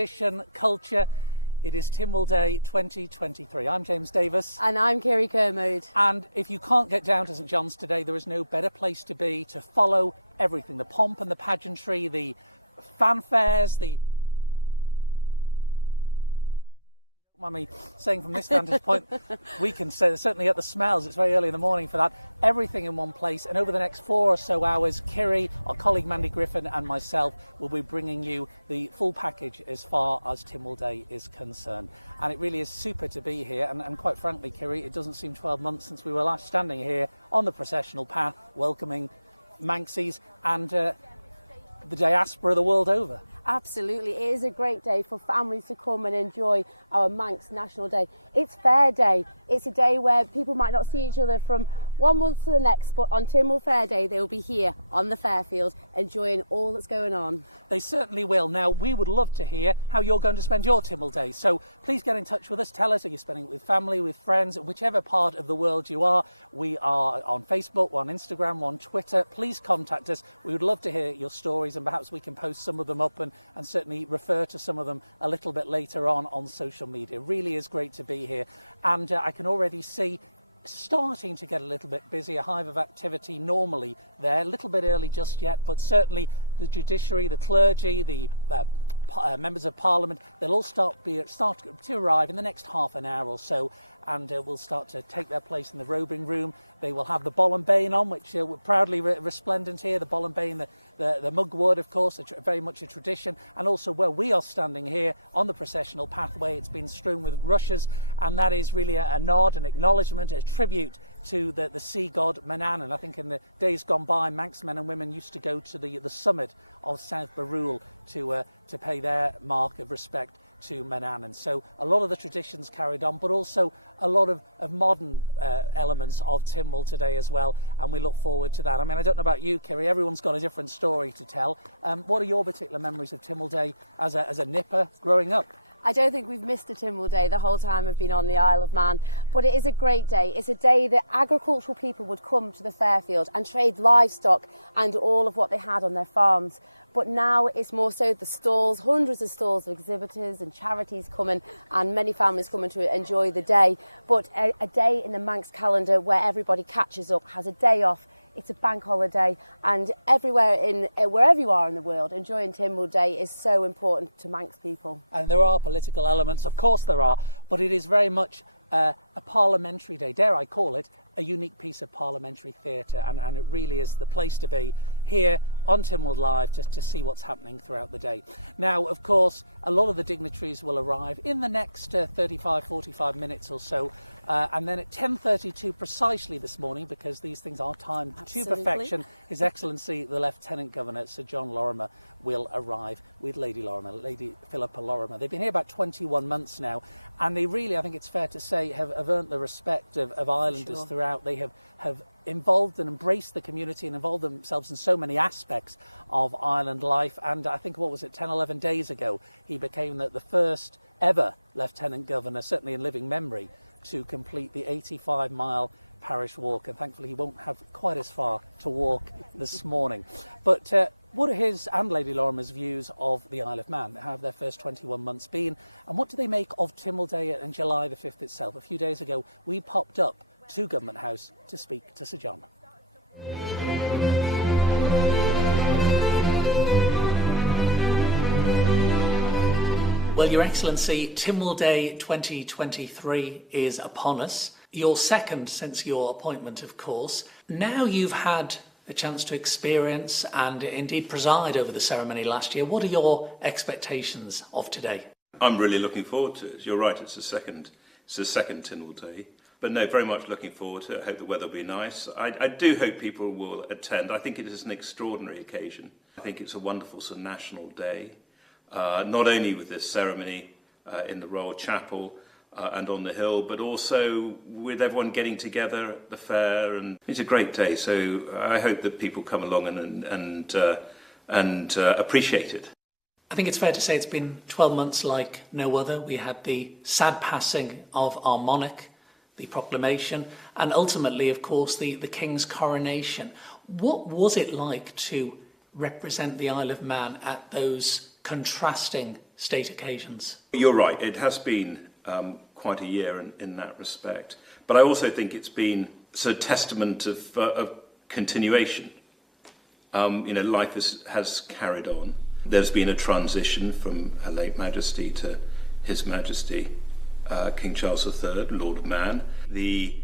tradition, culture. It is Tynwald Day 2023. I'm James Davis. And I'm Kerry Kermode. And if you can't get down to St John's today, there is no better place to be to follow everything. The pomp and the pageantry, the fanfares, we can certainly have the smells. It's very early in the morning for that. Everything in one place. And over the next 4 or so hours, Kerry, our colleague Mandy Griffin, and myself will be bringing you the full package as far as Tynwald Day is concerned. And it really is super to be here. And quite frankly, Kerry, it doesn't seem 12 months since we were last standing here on the processional path, welcoming Manxies and the diaspora the world over. Absolutely. It is a great day for families to come and enjoy our Manx National Day. It's Fair Day. It's a day where people might not see each other from one month to the next, but on Tynwald Fair Day, they'll be here on the Fairfield enjoying all that's going on. They certainly will. Now, we would love to hear how you're going to spend your Tynwald Day. So please get in touch with us. Tell us if you're spending it with family, with friends, whichever part of the world you are. We are on Facebook, on Instagram, on Twitter. Please contact us. We would love to hear your stories, and perhaps we can post some of them up and certainly refer to some of them a little bit later on social media. It really is great to be here. And I can already see starting to get a little bit busy, a hive of activity normally there. A little bit early just yet, but certainly the judiciary, the clergy, the members of Parliament, they'll all start to arrive in the next half an hour or so, and we'll start to take their place in the robing room. They will have the Bollin Bay on, which will proudly resplendent here. The Bollin Bay, the mugwort, of course, is very much a tradition, and also where we are standing here on the processional pathway, it's been strewn with rushes, and that is really a nod, an acknowledgement, a tribute to the sea god Manannán. I think in the days gone by, Manx men and women used to go to the summit of South Marul to pay their mark of respect to Manannán. So a lot of the traditions carried on, but also a lot of modern elements of Tynwald today as well, and we look forward to that. I mean, I don't know about you, Kerry, everyone's got a different story to tell. What are your particular memories of Tynwald Day as a nipper growing up? I don't think we've missed a Tynwald Day the whole time I've been on the Isle of Man, but it is a great day. It's a day that agricultural people would come to the Fairfield and trade livestock and all of what they had on their farms. But now it's more so the stalls, hundreds of stalls and exhibitors and charities coming, and many families coming to enjoy the day. But a day in the Manx calendar where everybody catches up, has a day off. It's a bank holiday, and wherever you are in the world, enjoying Tynwald Day is so important to Manx people. And there are political elements, of course there are, but it is very much a parliamentary day, dare I call it, a unique piece of parliamentary theatre, and it really is the place to be here on Tynwald Live to see what's happening throughout the day. Now, of course, a lot of the dignitaries will arrive in the next 35-45 minutes or so, and then at 10:32 precisely this morning, because these things are time in perfection, His Excellency the Lieutenant Governor Sir John Lorimer will arrive with Lady Lorimer, Lady Philippa Lorimer. They've been here about 21 months now, and they really, I think it's fair to say, have earned the respect of Islanders throughout. They have involved and embraced the community and involved themselves in so many aspects of island life. And I think, what was it, 10-11 days ago, he became the first ever Lieutenant Governor, certainly a living memory, to complete the 85-mile parish walk, and thankfully he won't have quite as far to walk this morning. But what are his and Lady Lorimer's views of the Isle of Man? How have their first 21 months been? And what do they make of Tynwald Day on July the 5th? So a few days ago, we popped up to Government House to speak to Sir John. Well, Your Excellency, Tynwald Day 2023 is upon us. Your second since your appointment, of course. Now you've had a chance to experience and indeed preside over the ceremony last year. What are your expectations of today? I'm really looking forward to it. You're right, it's the second Tynwald Day. But no, very much looking forward to it. I hope the weather will be nice. I do hope people will attend. I think it is an extraordinary occasion. I think it's a wonderful sort of national day, not only with this ceremony in the Royal Chapel and on the hill, but also with everyone getting together at the fair. And it's a great day, so I hope that people come along and appreciate it. I think it's fair to say it's been 12 months like no other. We had the sad passing of our monarch, the proclamation, and ultimately, of course, the King's coronation. What was it like to represent the Isle of Man at those contrasting state occasions? You're right, it has been quite a year in that respect. But I also think it's been a testament of continuation. Life has carried on. There's been a transition from Her late Majesty to His Majesty King Charles III, Lord of Man. The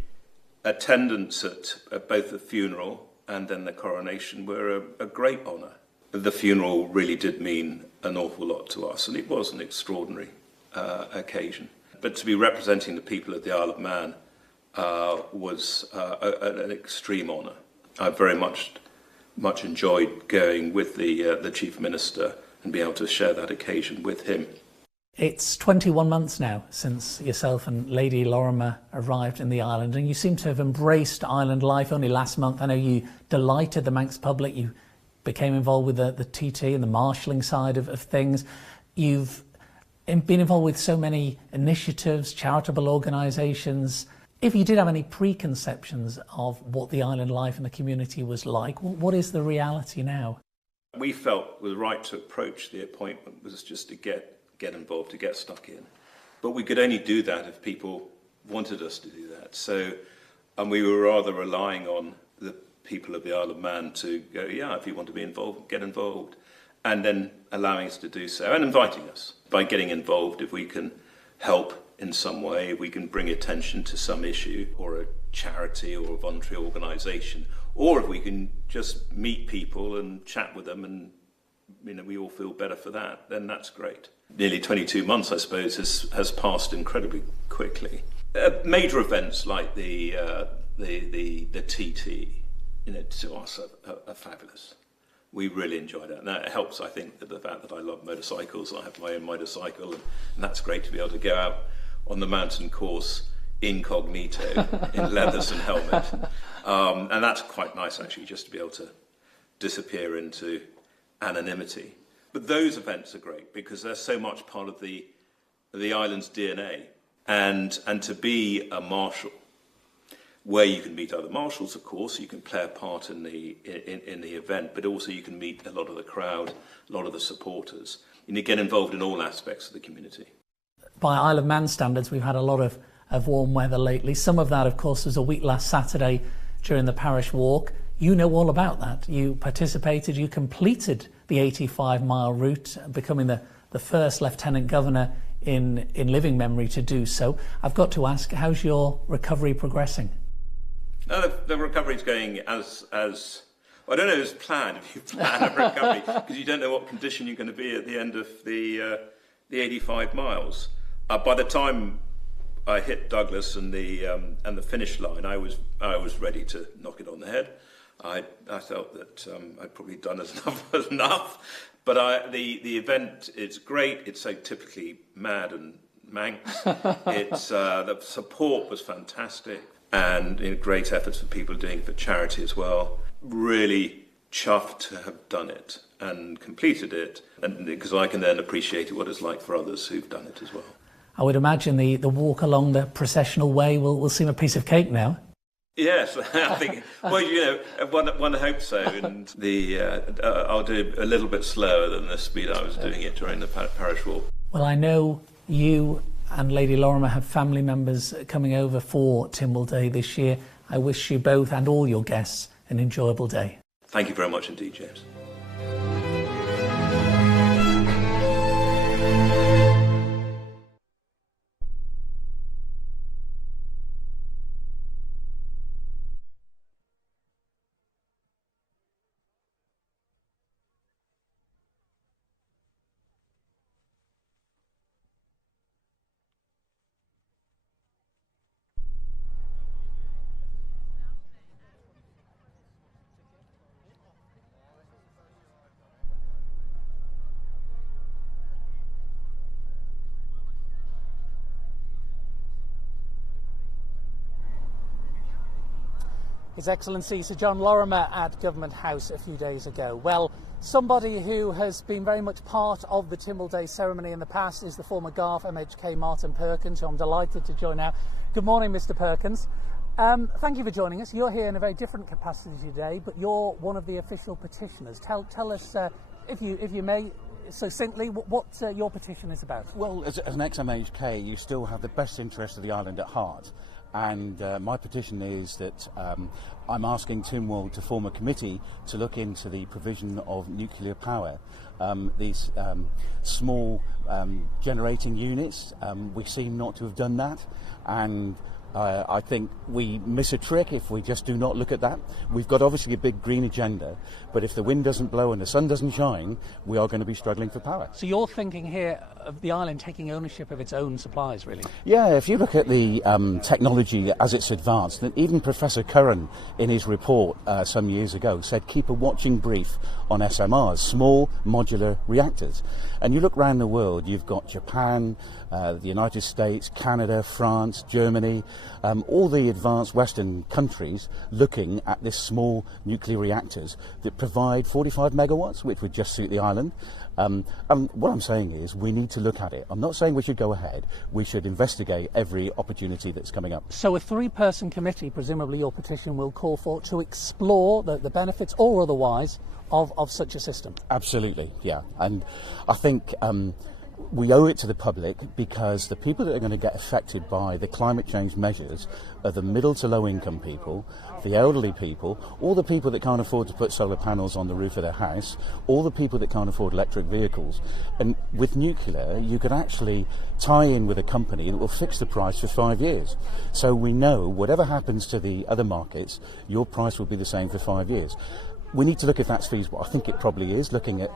attendance at both the funeral and then the coronation were a great honour. The funeral really did mean an awful lot to us, and it was an extraordinary occasion. But to be representing the people of the Isle of Man was an extreme honour. I very much enjoyed going with the Chief Minister and being able to share that occasion with him. It's 21 months now since yourself and Lady Lorimer arrived in the island, and you seem to have embraced island life. Only last month, I know you delighted the Manx public. You became involved with the TT and the marshalling side of things. You've been involved with so many initiatives, charitable organisations. If you did have any preconceptions of what the island life and the community was like, what is the reality now? We felt the right to approach the appointment was just to get involved, to get stuck in. But we could only do that if people wanted us to do that. And we were rather relying on the people of the Isle of Man to go, yeah, if you want to be involved, get involved. And then allowing us to do so and inviting us. By getting involved, if we can help in some way, if we can bring attention to some issue or a charity or a voluntary organisation, or if we can just meet people and chat with them and we all feel better for that, then that's great. Nearly 22 months, I suppose, has passed incredibly quickly. Major events like the TT, to us are fabulous. We really enjoyed it, and that helps, I think, the fact that I love motorcycles. I have my own motorcycle, and that's great to be able to go out on the mountain course incognito in leathers and helmet. And that's quite nice, actually, just to be able to disappear into anonymity. But those events are great because they're so much part of the island's DNA. And to be a marshal, where you can meet other marshals, of course, you can play a part in the event, but also you can meet a lot of the crowd, a lot of the supporters, and you get involved in all aspects of the community. By Isle of Man standards, we've had a lot of warm weather lately. Some of that, of course, was a week last Saturday during the parish walk. You know all about that. You participated, you completed the 85-mile route, becoming the first Lieutenant Governor in living memory to do so. I've got to ask, how's your recovery progressing? The recovery's going as I don't know, as planned. If you plan a recovery, because you don't know what condition you're going to be at the end of the 85 miles. By the time I hit Douglas and the finish line, I was ready to knock it on the head. I felt that I'd probably done enough. But the event, it's great. It's so typically mad and Manx. The support was fantastic, and great efforts for people doing it for charity as well. Really chuffed to have done it and completed it, and because I can then appreciate what it's like for others who've done it as well. I would imagine the walk along the processional way will seem a piece of cake now. Yes, I think. Well, one hopes so, and I'll do a little bit slower than the speed I was doing it during the parish walk. Well, I know you and Lady Lorimer have family members coming over for Tynwald Day this year. I wish you both and all your guests an enjoyable day. Thank you very much indeed, James. His Excellency Sir John Lorimer at Government House a few days ago. Well, somebody who has been very much part of the Tynwald Day ceremony in the past is the former Garth MHK Martin Perkins, who I'm delighted to join now. Good morning, Mr. Perkins. Thank you for joining us. You're here in a very different capacity today, but you're one of the official petitioners. Tell us, if you may, succinctly what your petition is about. Well, as an ex-MHK, you still have the best interest of the island at heart. And my petition is that I'm asking Tynwald to form a committee to look into the provision of nuclear power. These small generating units, we seem not to have done that, and I think we miss a trick if we just do not look at that. We've got obviously a big green agenda, but if the wind doesn't blow and the sun doesn't shine, we are going to be struggling for power. So you're thinking here of the island taking ownership of its own supplies, really? Yeah, if you look at the technology as it's advanced, then even Professor Curran in his report some years ago said keep a watching brief on SMRs, small modular reactors. And you look around the world, you've got Japan, the United States, Canada, France, Germany, all the advanced Western countries looking at this small nuclear reactors that provide 45 megawatts, which would just suit the island. What I'm saying is we need to look at it. I'm not saying we should go ahead. We should investigate every opportunity that's coming up. So a three-person committee, presumably your petition will call for, to explore the benefits or otherwise of such a system? Absolutely, yeah. And I think we owe it to the public because the people that are going to get affected by the climate change measures are the middle to low income people, the elderly people, all the people that can't afford to put solar panels on the roof of their house, all the people that can't afford electric vehicles. And with nuclear, you could actually tie in with a company that will fix the price for 5 years. So we know whatever happens to the other markets, your price will be the same for 5 years. We need to look if that's feasible. I think it probably is, looking at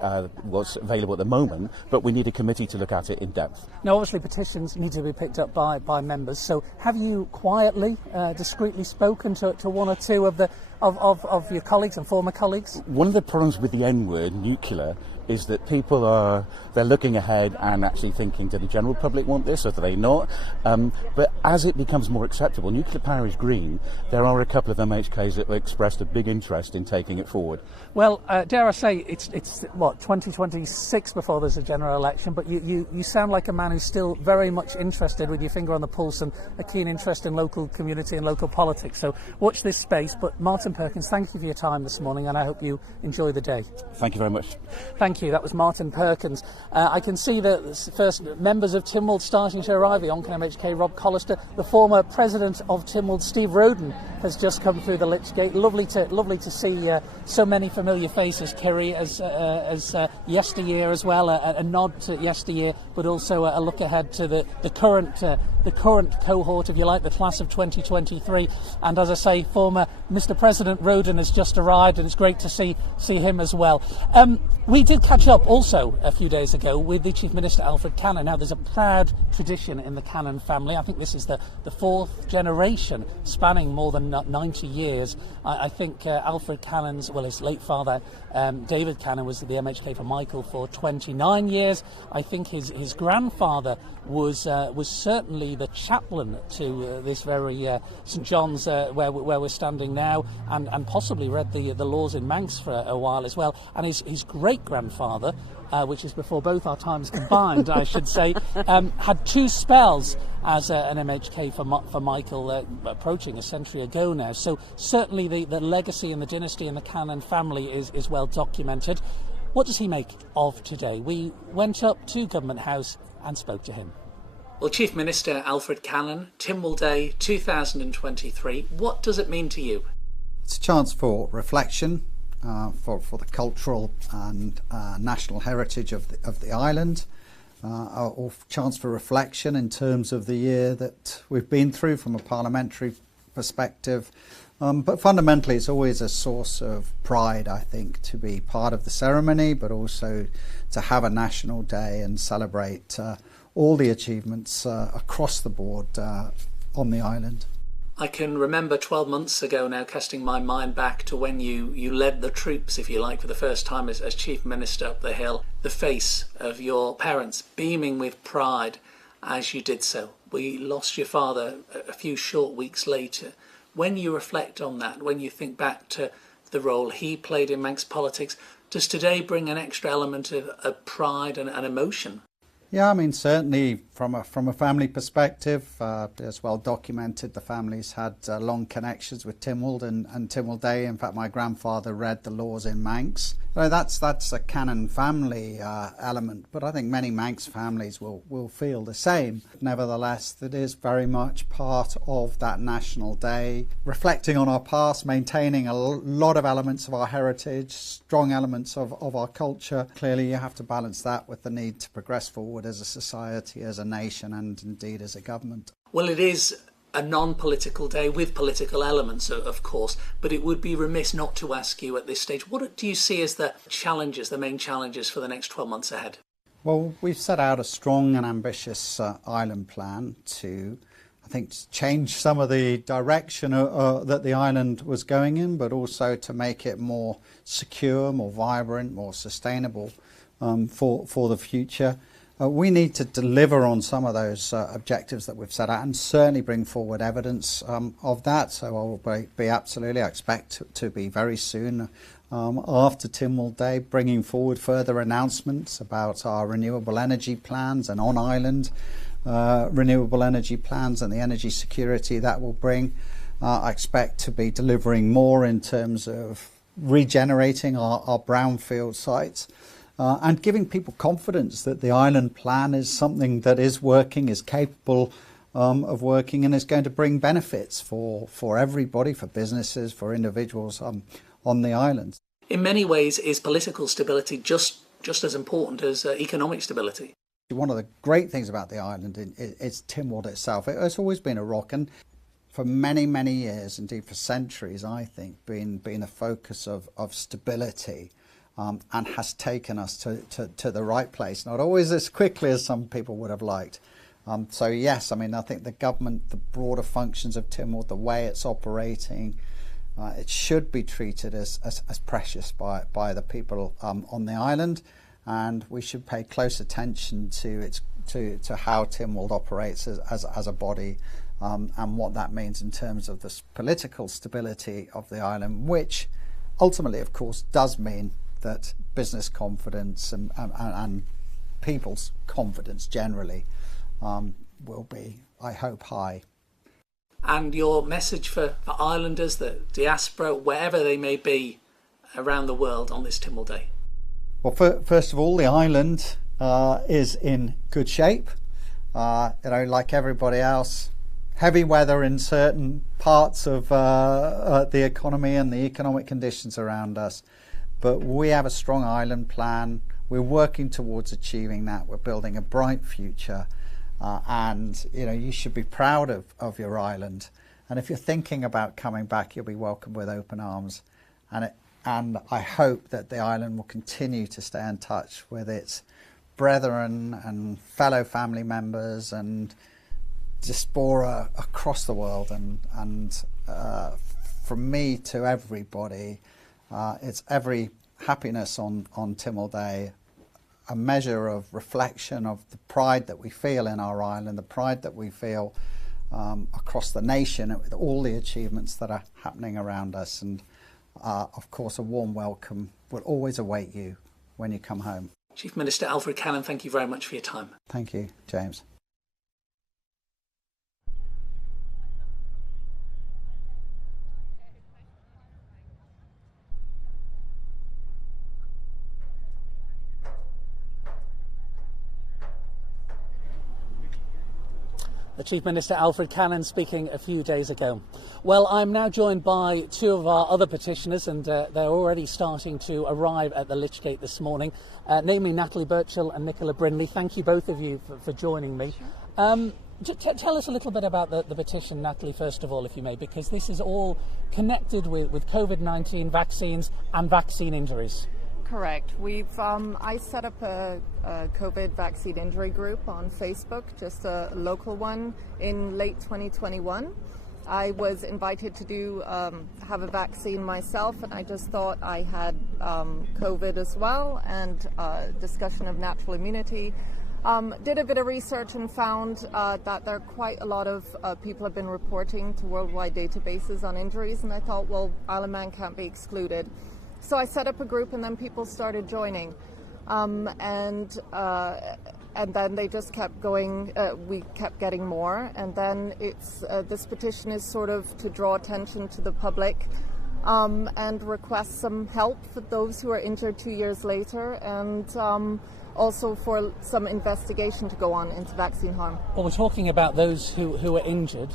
what's available at the moment, but we need a committee to look at it in depth. Now, obviously, petitions need to be picked up by members, so have you quietly, discreetly spoken to one or two of your colleagues and former colleagues? One of the problems with the N-word, nuclear, is that people they're looking ahead and actually thinking, do the general public want this or do they not? But as it becomes more acceptable, nuclear power is green, there are a couple of MHKs that have expressed a big interest in taking it forward. Well, dare I say, it's 2026 before there's a general election, but you sound like a man who's still very much interested, with your finger on the pulse and a keen interest in local community and local politics. So watch this space. But Martin Perkins, thank you for your time this morning, and I hope you enjoy the day. Thank you very much. Thank you. That was Martin Perkins. I can see the first members of Tynwald starting to arrive. The Onken MHK, Rob Collister, the former president of Tynwald, Steve Roden, has just come through the Lich Gate. Lovely to see so many familiar faces, Kerry, as yesteryear as well. A nod to yesteryear, but also a look ahead to the current cohort, if you like, the class of 2023. And as I say, former Mr. President Roden has just arrived, and it's great to see him as well. We did catch up also a few days ago with the Chief Minister Alfred Cannon. Now, there's a proud tradition in the Cannon family. I think this is the fourth generation spanning more than 90 years. I think Alfred Cannon's, his late father, David Cannon, was the MHK for Michael for 29 years. I think his grandfather was certainly the chaplain to this very St John's where we're standing now, and possibly read the laws in Manx for a while as well. And his great-grandfather, which is before both our times combined, I should say, had two spells as an MHK for Michael approaching a century ago now. So certainly the legacy and the dynasty in the Cannon family is well documented. What does he make of today? We went up to Government House and spoke to him. Well, Chief Minister Alfred Cannon, Tynwald Day 2023, what does it mean to you? It's a chance for reflection, for the cultural and national heritage of the island, or chance for reflection in terms of the year that we've been through from a parliamentary perspective. But fundamentally, it's always a source of pride, I think, to be part of the ceremony, but also to have a national day and celebrate all the achievements across the board on the island. I can remember 12 months ago now, casting my mind back to when you led the troops, if you like, for the first time as Chief Minister up the hill. The face of your parents beaming with pride as you did so. We lost your father a few short weeks later. When you reflect on that, when you think back to the role he played in Manx politics, does today bring an extra element of pride and emotion? Yeah, I mean, certainly from a family perspective, it's well documented. The families had long connections with Tynwald and Tynwald Day. In fact, my grandfather read the laws in Manx. So that's a canon family element, but I think many Manx families will feel the same. Nevertheless, that is very much part of that national day, reflecting on our past, maintaining a lot of elements of our heritage, strong elements of our culture. Clearly, you have to balance that with the need to progress forward as a society, as a nation, and indeed as a government. Well, it is a non-political day with political elements, of course, but it would be remiss not to ask you at this stage, what do you see as the main challenges for the next 12 months ahead? Well, we've set out a strong and ambitious island plan to, I think, change some of the direction that the island was going in, but also to make it more secure, more vibrant, more sustainable for the future. We need to deliver on some of those objectives that we've set out and certainly bring forward evidence of that. So I will be absolutely, I expect to be very soon after Tynwald Day, bringing forward further announcements about our renewable energy plans and on-island renewable energy plans and the energy security that will bring. I expect to be delivering more in terms of regenerating our brownfield sites. And giving people confidence that the island plan is something that is working, is capable of working, and is going to bring benefits for everybody, for businesses, for individuals on the island. In many ways, is political stability just as important as economic stability? One of the great things about the island is Tynwald itself. It's always been a rock, and for many, many years, indeed for centuries, I think, been a focus of stability. And has taken us to the right place, not always as quickly as some people would have liked. So yes, I mean, I think the government, the broader functions of Tynwald, the way it's operating, it should be treated as precious by the people on the island, and we should pay close attention to how Tynwald operates as a body, and what that means in terms of the political stability of the island, which ultimately, of course, does mean that business confidence and people's confidence generally will be, I hope, high. And your message for islanders, the diaspora, wherever they may be around the world on this Tynwald Day? Well, first of all, the island is in good shape. Like everybody else, heavy weather in certain parts of the economy and the economic conditions around us. But we have a strong island plan. We're working towards achieving that. We're building a bright future. And, you should be proud of your island. And if you're thinking about coming back, you'll be welcomed with open arms. And I hope that the island will continue to stay in touch with its brethren and fellow family members and diaspora across the world. And from me to everybody, it's every happiness on Tynwald Day, a measure of reflection of the pride that we feel in our island, the pride that we feel across the nation with all the achievements that are happening around us. And of course, a warm welcome will always await you when you come home. Chief Minister Alfred Cannon, thank you very much for your time. Thank you, James. The Chief Minister Alfred Cannon speaking a few days ago. Well, I'm now joined by two of our other petitioners, and they're already starting to arrive at the Lich Gate this morning, namely Natalie Birchall and Nicola Brindley. Thank you both of you for joining me. Tell us a little bit about the petition, Natalie, first of all, if you may, because this is all connected with COVID-19 vaccines and vaccine injuries. Correct. I set up a COVID vaccine injury group on Facebook, just a local one, in late 2021. I was invited to have a vaccine myself, and I just thought I had COVID as well, and discussion of natural immunity. Did a bit of research and found that there are quite a lot of people have been reporting to worldwide databases on injuries, and I thought, well, Isle of Man can't be excluded. So I set up a group, and then people started joining. And and then they just kept going. We kept getting more, and then it's this petition is sort of to draw attention to the public and request some help for those who are injured 2 years later, and also for some investigation to go on into vaccine harm. Well, we're talking about those who are injured.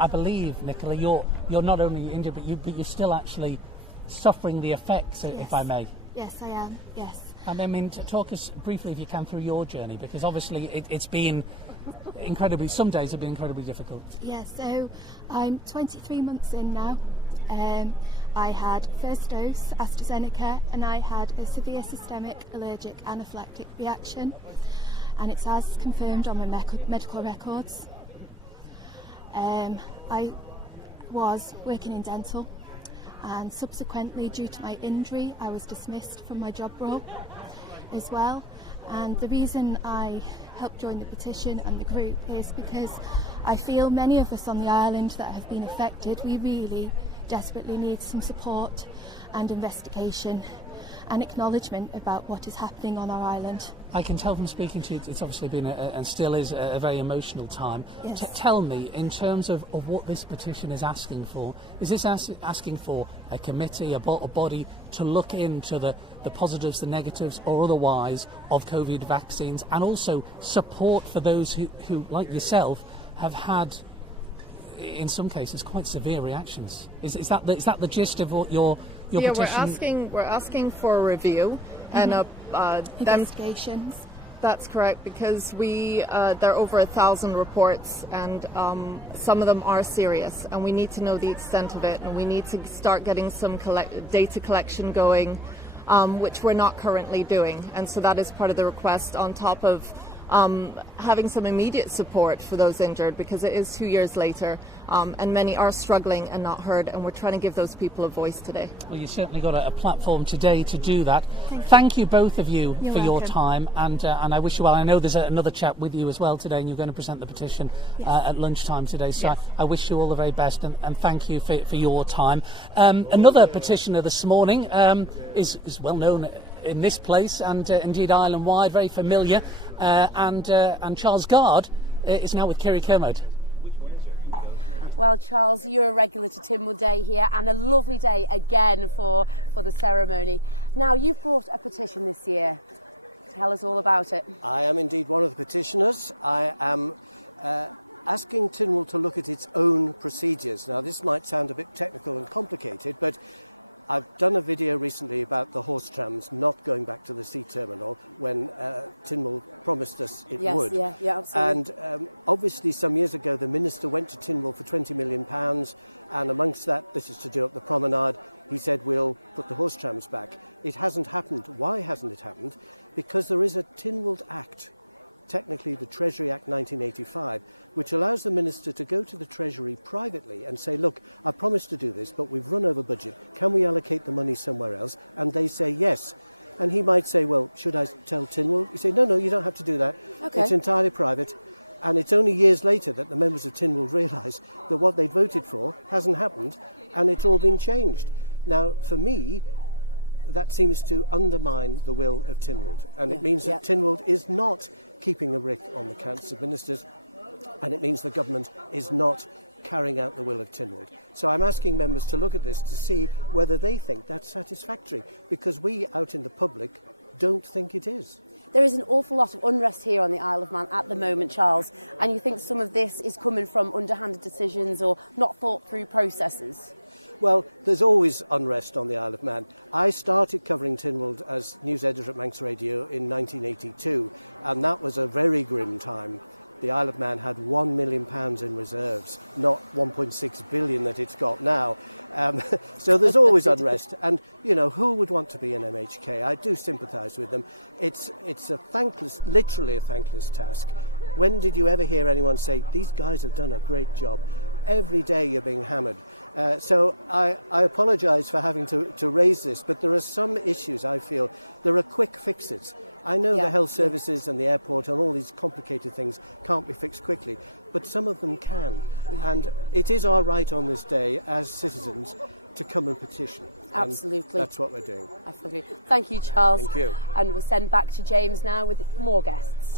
I believe, Nicola, you're not only injured, but you're still actually suffering the effects, yes. If I may. Yes, I am, yes. I mean, talk us briefly, if you can, through your journey, because obviously it's been some days have been incredibly difficult. Yeah, so I'm 23 months in now. I had first dose AstraZeneca, and I had a severe systemic allergic anaphylactic reaction, and it's as confirmed on my medical records. I was working in dental, and subsequently, due to my injury, I was dismissed from my job role as well. And the reason I helped join the petition and the group is because I feel many of us on the island that have been affected, we really desperately need some support and investigation and acknowledgement about what is happening on our island. I can tell from speaking to you, it's obviously been and still is a very emotional time. Yes. Tell me, in terms of what this petition is asking for, is this asking for a committee, a body to look into the positives, the negatives or otherwise of COVID vaccines, and also support for those who like yourself, have had, in some cases, quite severe reactions? Is that the gist of what your petition? We're asking for a review and Investigations. That's correct, because there are over 1,000 reports, and some of them are serious, and we need to know the extent of it, and we need to start getting some data collection going, which we're not currently doing, and so that is part of the request, on top of having some immediate support for those injured, because it is 2 years later, and many are struggling and not heard, and we're trying to give those people a voice today. Well, you certainly got a platform today to do that. Thank you both of you for your time, and I wish you well. I know there's another chat with you as well today, and you're going to present the petition at lunchtime today, so yes. I wish you all the very best, and thank you for your time. Another petitioner this morning is well known in this place, and indeed island-wide, very familiar, and Charles Gard is now with Kerry Kermode. Well, Charles, you're a regular to Tynwald Day here, and a lovely day again for the ceremony. Now, you've brought a petition this year. Tell us all about it. I am indeed one of the petitioners. I am asking Tynwald to look at its own procedures. Now, this might sound a bit technical and complicated, but I've done a video recently about the horse trams not going back to the sea terminal when Tynwald promised us it would. And obviously some years ago the minister went to Tynwald for £20 million, and amongst that, this is to do with the promenade, he said, we'll put the horse trams back. It hasn't happened. Why hasn't it happened? Because there is a Tynwald Act, technically the Treasury Act 1985, which allows the minister to go to the Treasury privately and say, look, I promised to do this, but we've run over budget. Can we allocate the money somewhere else? And they say yes. And he might say, well, should I tell Tynwald? We say, no, you don't have to do that. It's entirely private. And it's only years later that the members of Tynwald realise that what they voted for hasn't happened, and it's all been changed. Now, for me, that seems to undermine the will of Tynwald. And it means that Tynwald is not keeping a record on the council ministers, and it means the government is not carrying out the work of Tynwald. So I'm asking members to look at this to see whether they think that's satisfactory, because we out in the public don't think it is. There is an awful lot of unrest here on the Isle of Man at the moment, Charles, and you think some of this is coming from underhand decisions or not thought through processes? Well, there's always unrest on the Isle of Man. I started covering Tynwald as news editor of Manx Radio in 1982, and that was a very grim time. The Isle of Man had £1 million in reserves, not 1.6 billion that it's got now. So there's always unrest, and who would want to be in MHK? I do sympathise with them. It's literally a thankless task. When did you ever hear anyone say, these guys have done a great job? Every day you're being hammered. So I apologise for having to raise this, but there are some issues I feel. There are quick fixes. I know the health services and the airport are always complicated things, can't be fixed quickly, but some of them can. And it is our right on this day as citizens to come and petition. Absolutely. That's what we're doing. Thank you, Charles. And we'll send back to James now with more guests.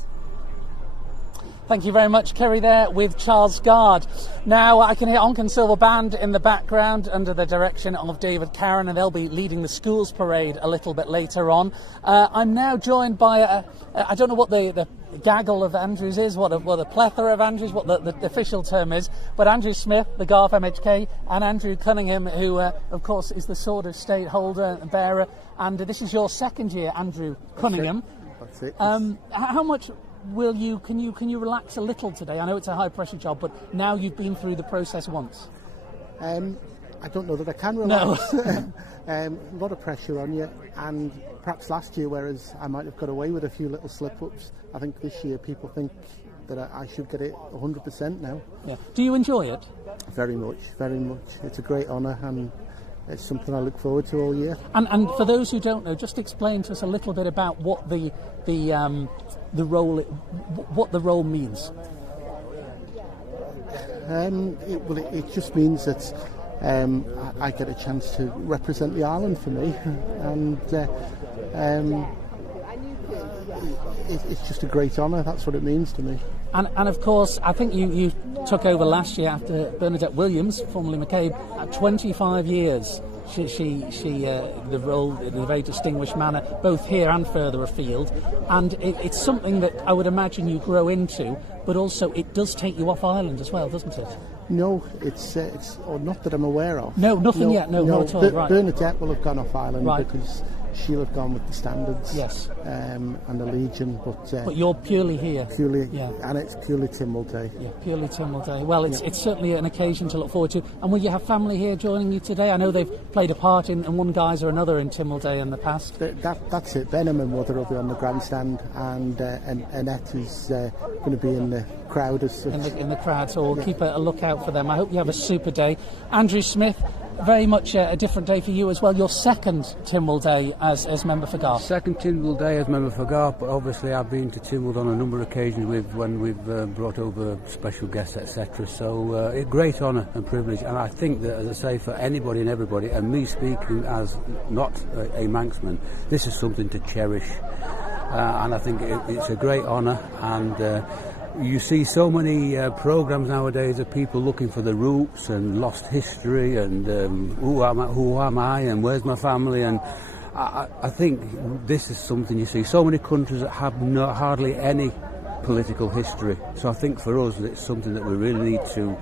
Thank you very much, Kerry, there with Charles Gard. Now I can hear Onken Silver Band in the background under the direction of David Carron, and they'll be leading the schools parade a little bit later on. I'm now joined by, I don't know what the gaggle of Andrews is, what a plethora of Andrews, what the official term is, but Andrew Smith, the Garth MHK, and Andrew Cunningham, who of course is the Sword of State holder and bearer, and this is your second year, Andrew Cunningham. That's it. How much can you relax a little today? I know it's a high pressure job, but now you've been through the process once. I don't know that I can relax. No. A lot of pressure on you, and perhaps last year, whereas I might have got away with a few little slip-ups, I think this year people think that I should get it 100% now. Yeah. Do you enjoy it? Very much, very much. It's a great honour, and it's something I look forward to all year. And for those who don't know, just explain to us a little bit about what the role means. It just means that I get a chance to represent the island for me, and it's just a great honour. That's what it means to me. And of course, I think you took over last year after Bernadette Williams, formerly McCabe, at 25 years. She the role in a very distinguished manner, both here and further afield. And it's something that I would imagine you grow into, but also it does take you off island as well, doesn't it? No, it's not that I'm aware of. No, nothing yet. No, not at all. Right. Bernadette will have gone off island, right, because she'll have gone with the standards. Yes. And the Legion, but you're purely here. Purely, yeah. And it's purely Tynwald Day. Yeah, purely Tynwald Day. Well, it's certainly an occasion to look forward to. And will you have family here joining you today? I know they've played a part in one guise or another in Tynwald Day in the past. That's it. Ben and my mother will be on the grandstand, and Annette is going to be in the crowd as such. In the crowd, so we'll keep a lookout for them. I hope you have a super day. Andrew Smith, very much a different day for you as well. Your second Tynwald Day as member for Garth. Second Tynwald Day as member for Garth, but obviously I've been to Tynwald on a number of occasions when we've brought over special guests, etc. So a great honour and privilege, and I think that, as I say, for anybody and everybody, and me speaking as not a Manxman, this is something to cherish, and I think it's a great honour. And you see so many programmes nowadays of people looking for the roots and lost history and who am I and where's my family, and I think this is something you see. So many countries that have hardly any political history. So I think for us it's something that we really need to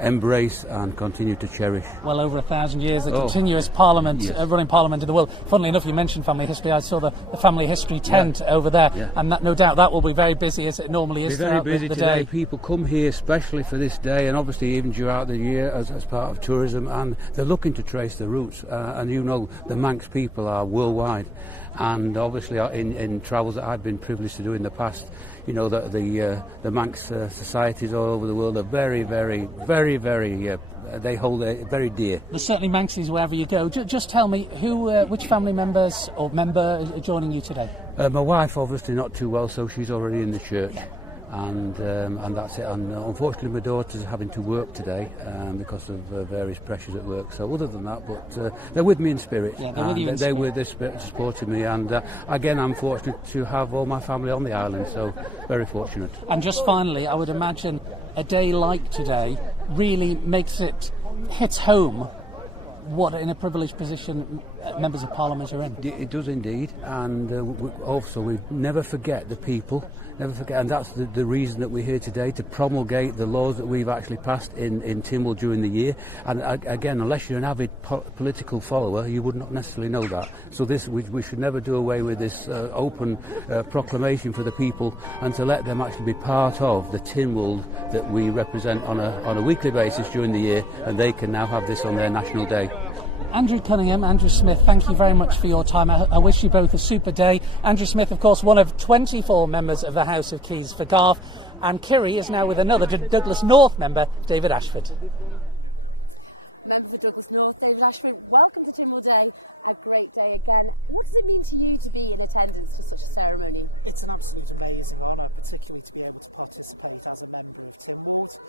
embrace and continue to cherish. Well over 1,000 years, a continuous parliament, yes, running parliament in the world. Funnily enough, you mentioned family history. I saw the family history tent over there, and that, no doubt that will be very busy as it normally is throughout the day. Very busy today. People come here especially for this day, and obviously even throughout the year as part of tourism, and they're looking to trace their roots. And you know, the Manx people are worldwide, and obviously in travels that I've been privileged to do in the past, you know, that the Manx societies all over the world are very, very, very, very, they hold it very dear. There's certainly Manxies wherever you go. Just tell me, which family members or member are joining you today? My wife, obviously not too well, so she's already in the church. And that's it. And unfortunately, my daughter's having to work today because of various pressures at work. So other than that, but they're with me in spirit. Yeah, they're with you in spirit. They're supporting me. And again, I'm fortunate to have all my family on the island. So very fortunate. And just finally, I would imagine a day like today really hits home what in a privileged position members of Parliament are in. It does indeed, and we never forget the people, and that's the reason that we're here today, to promulgate the laws that we've actually passed in Tynwald during the year. And again, unless you're an avid political follower, you would not necessarily know that. So we should never do away with this open proclamation for the people, and to let them actually be part of the Tynwald that we represent on a weekly basis during the year, and they can now have this on their national day. Andrew Cunningham, Andrew Smith, thank you very much for your time. I wish you both a super day. Andrew Smith, of course, one of 24 members of the House of Keys for Garth, and Kirry is now with another Douglas North member, David Ashford. Member for Douglas North, David Ashford, welcome to Tynwald Day, a great day again. What does it mean to you to be in attendance for such a ceremony? It's an absolute amazing honour, particularly to be able to participate as a member of Tynwald.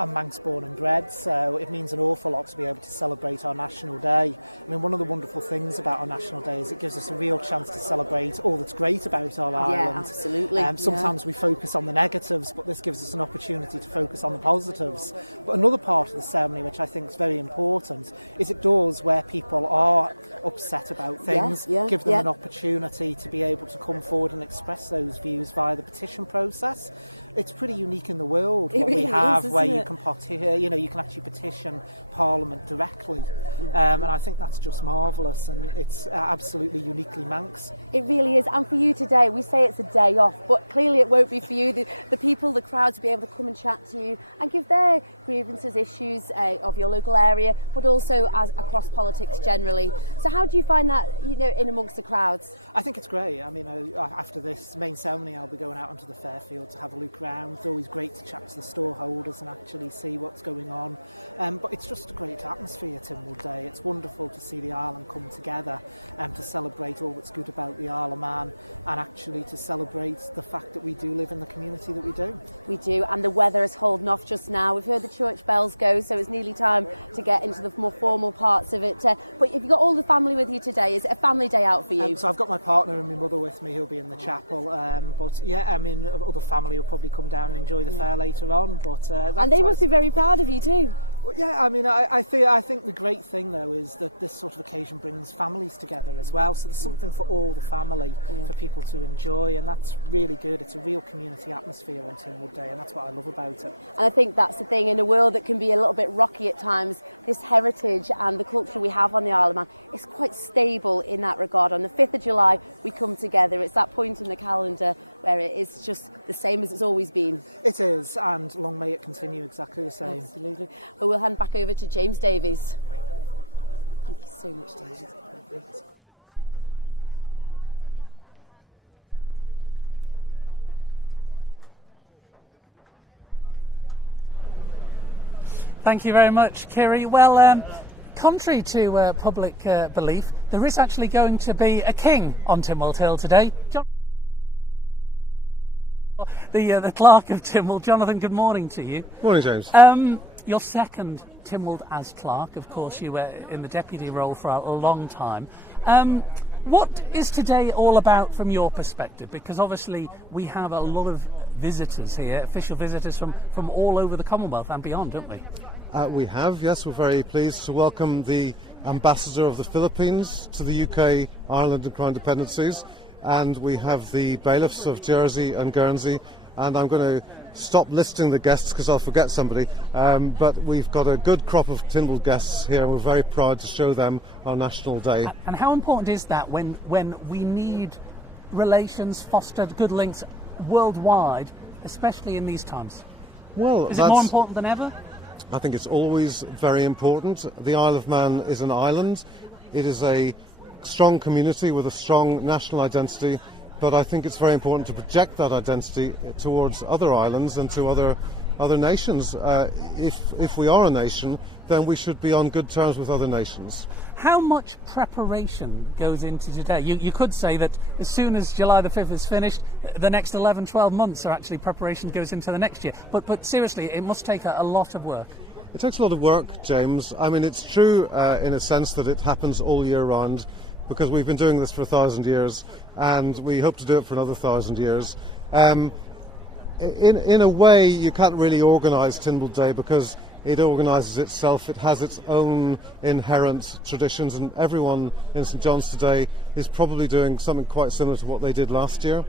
I'm Max born and bred, so it means an awful lot to be able to celebrate our National Day. One of the wonderful things about our National Day is it gives us a real chance to celebrate all that's great about our island. Yeah, absolutely. Sometimes we focus focus on the negatives, but this gives us an opportunity to focus on the positives. But another part of the ceremony, which I think is very important, is it doors where people are upset about things, give them an opportunity to be able to come forward and express those views via the petition process. It's pretty unique in the world. We have where you can actually petition Parliament directly. And I think that's just marvellous. It's absolutely unique and nice. It really is. And for you today, we say it's a day off, but clearly it won't be for you. The people, the crowds, will be able to come and chat to you and give their grievances, issues of your local area, but also across politics generally. So how do you find that, in amongst the crowds? I think it's great. I mean, after this makes ceremony, I'm going out to the Fairfield, have a look around. It's always great to show us the store, always imagine and see what's going on. But it's just a great atmosphere today. It's wonderful to see the Isle come together and to celebrate all that's good about the Isle of Man, and actually to celebrate the fact that we do live in the community that we do. We do, and the weather is holding off just now. We've heard the church bells go, so it's nearly time to get into the more formal parts of it. But you've got all the family with you today. Is it a family day out for you? So I've got my partner and mother with me. He'll be in the chapel. But yeah, I mean, all the family will probably come down and enjoy the fair later on. But, and they must be very proud of you too. Yeah, I mean, I think the great thing though is that this sort of occasion brings families together as well. So there's something for all the family, for people to enjoy, and that's really good. It's a real community atmosphere on Tynwald Day, and that's what I love about it. And I think that's the thing, in a world that can be a little bit rocky at times, this heritage and the culture we have on the Isle is quite stable in that regard. On the 5th of July, we come together. It's that point in the calendar where it is just the same as it's always been. It is, and long may it continue exactly the same. But we'll hand back over to James Davies. Thank you very much, Kiri. Well, contrary to public belief, there is actually going to be a king on Tynwald Hill today. The clerk of Tynwald. Jonathan, good morning to you. Morning, James. Your second Tynwald as clerk. Of course, you were in the deputy role for a long time. What is today all about from your perspective? Because obviously we have a lot of visitors here, official visitors from all over the Commonwealth and beyond, don't we? We have, yes. We're very pleased to welcome the Ambassador of the Philippines to the UK, Ireland and Crown Dependencies. And we have the bailiffs of Jersey and Guernsey. And I'm going to stop listing the guests because I'll forget somebody. But we've got a good crop of Tynwald guests here, and we're very proud to show them our National Day. And how important is that when we need relations fostered, good links worldwide, especially in these times? Well, is it more important than ever? I think it's always very important. The Isle of Man is an island. It is a strong community with a strong national identity. But I think it's very important to project that identity towards other islands and to other nations. If we are a nation, then we should be on good terms with other nations. How much preparation goes into today? You could say that as soon as July the 5th is finished, the next 11, 12 months are actually preparation goes into the next year. But seriously, it must take a lot of work. It takes a lot of work, James. I mean, it's true in a sense that it happens all year round, because we've been doing this for 1,000 years and we hope to do it for another 1,000 years. In a way, you can't really organise Tynwald Day because it organises itself. It has its own inherent traditions, and everyone in St John's today is probably doing something quite similar to what they did last year.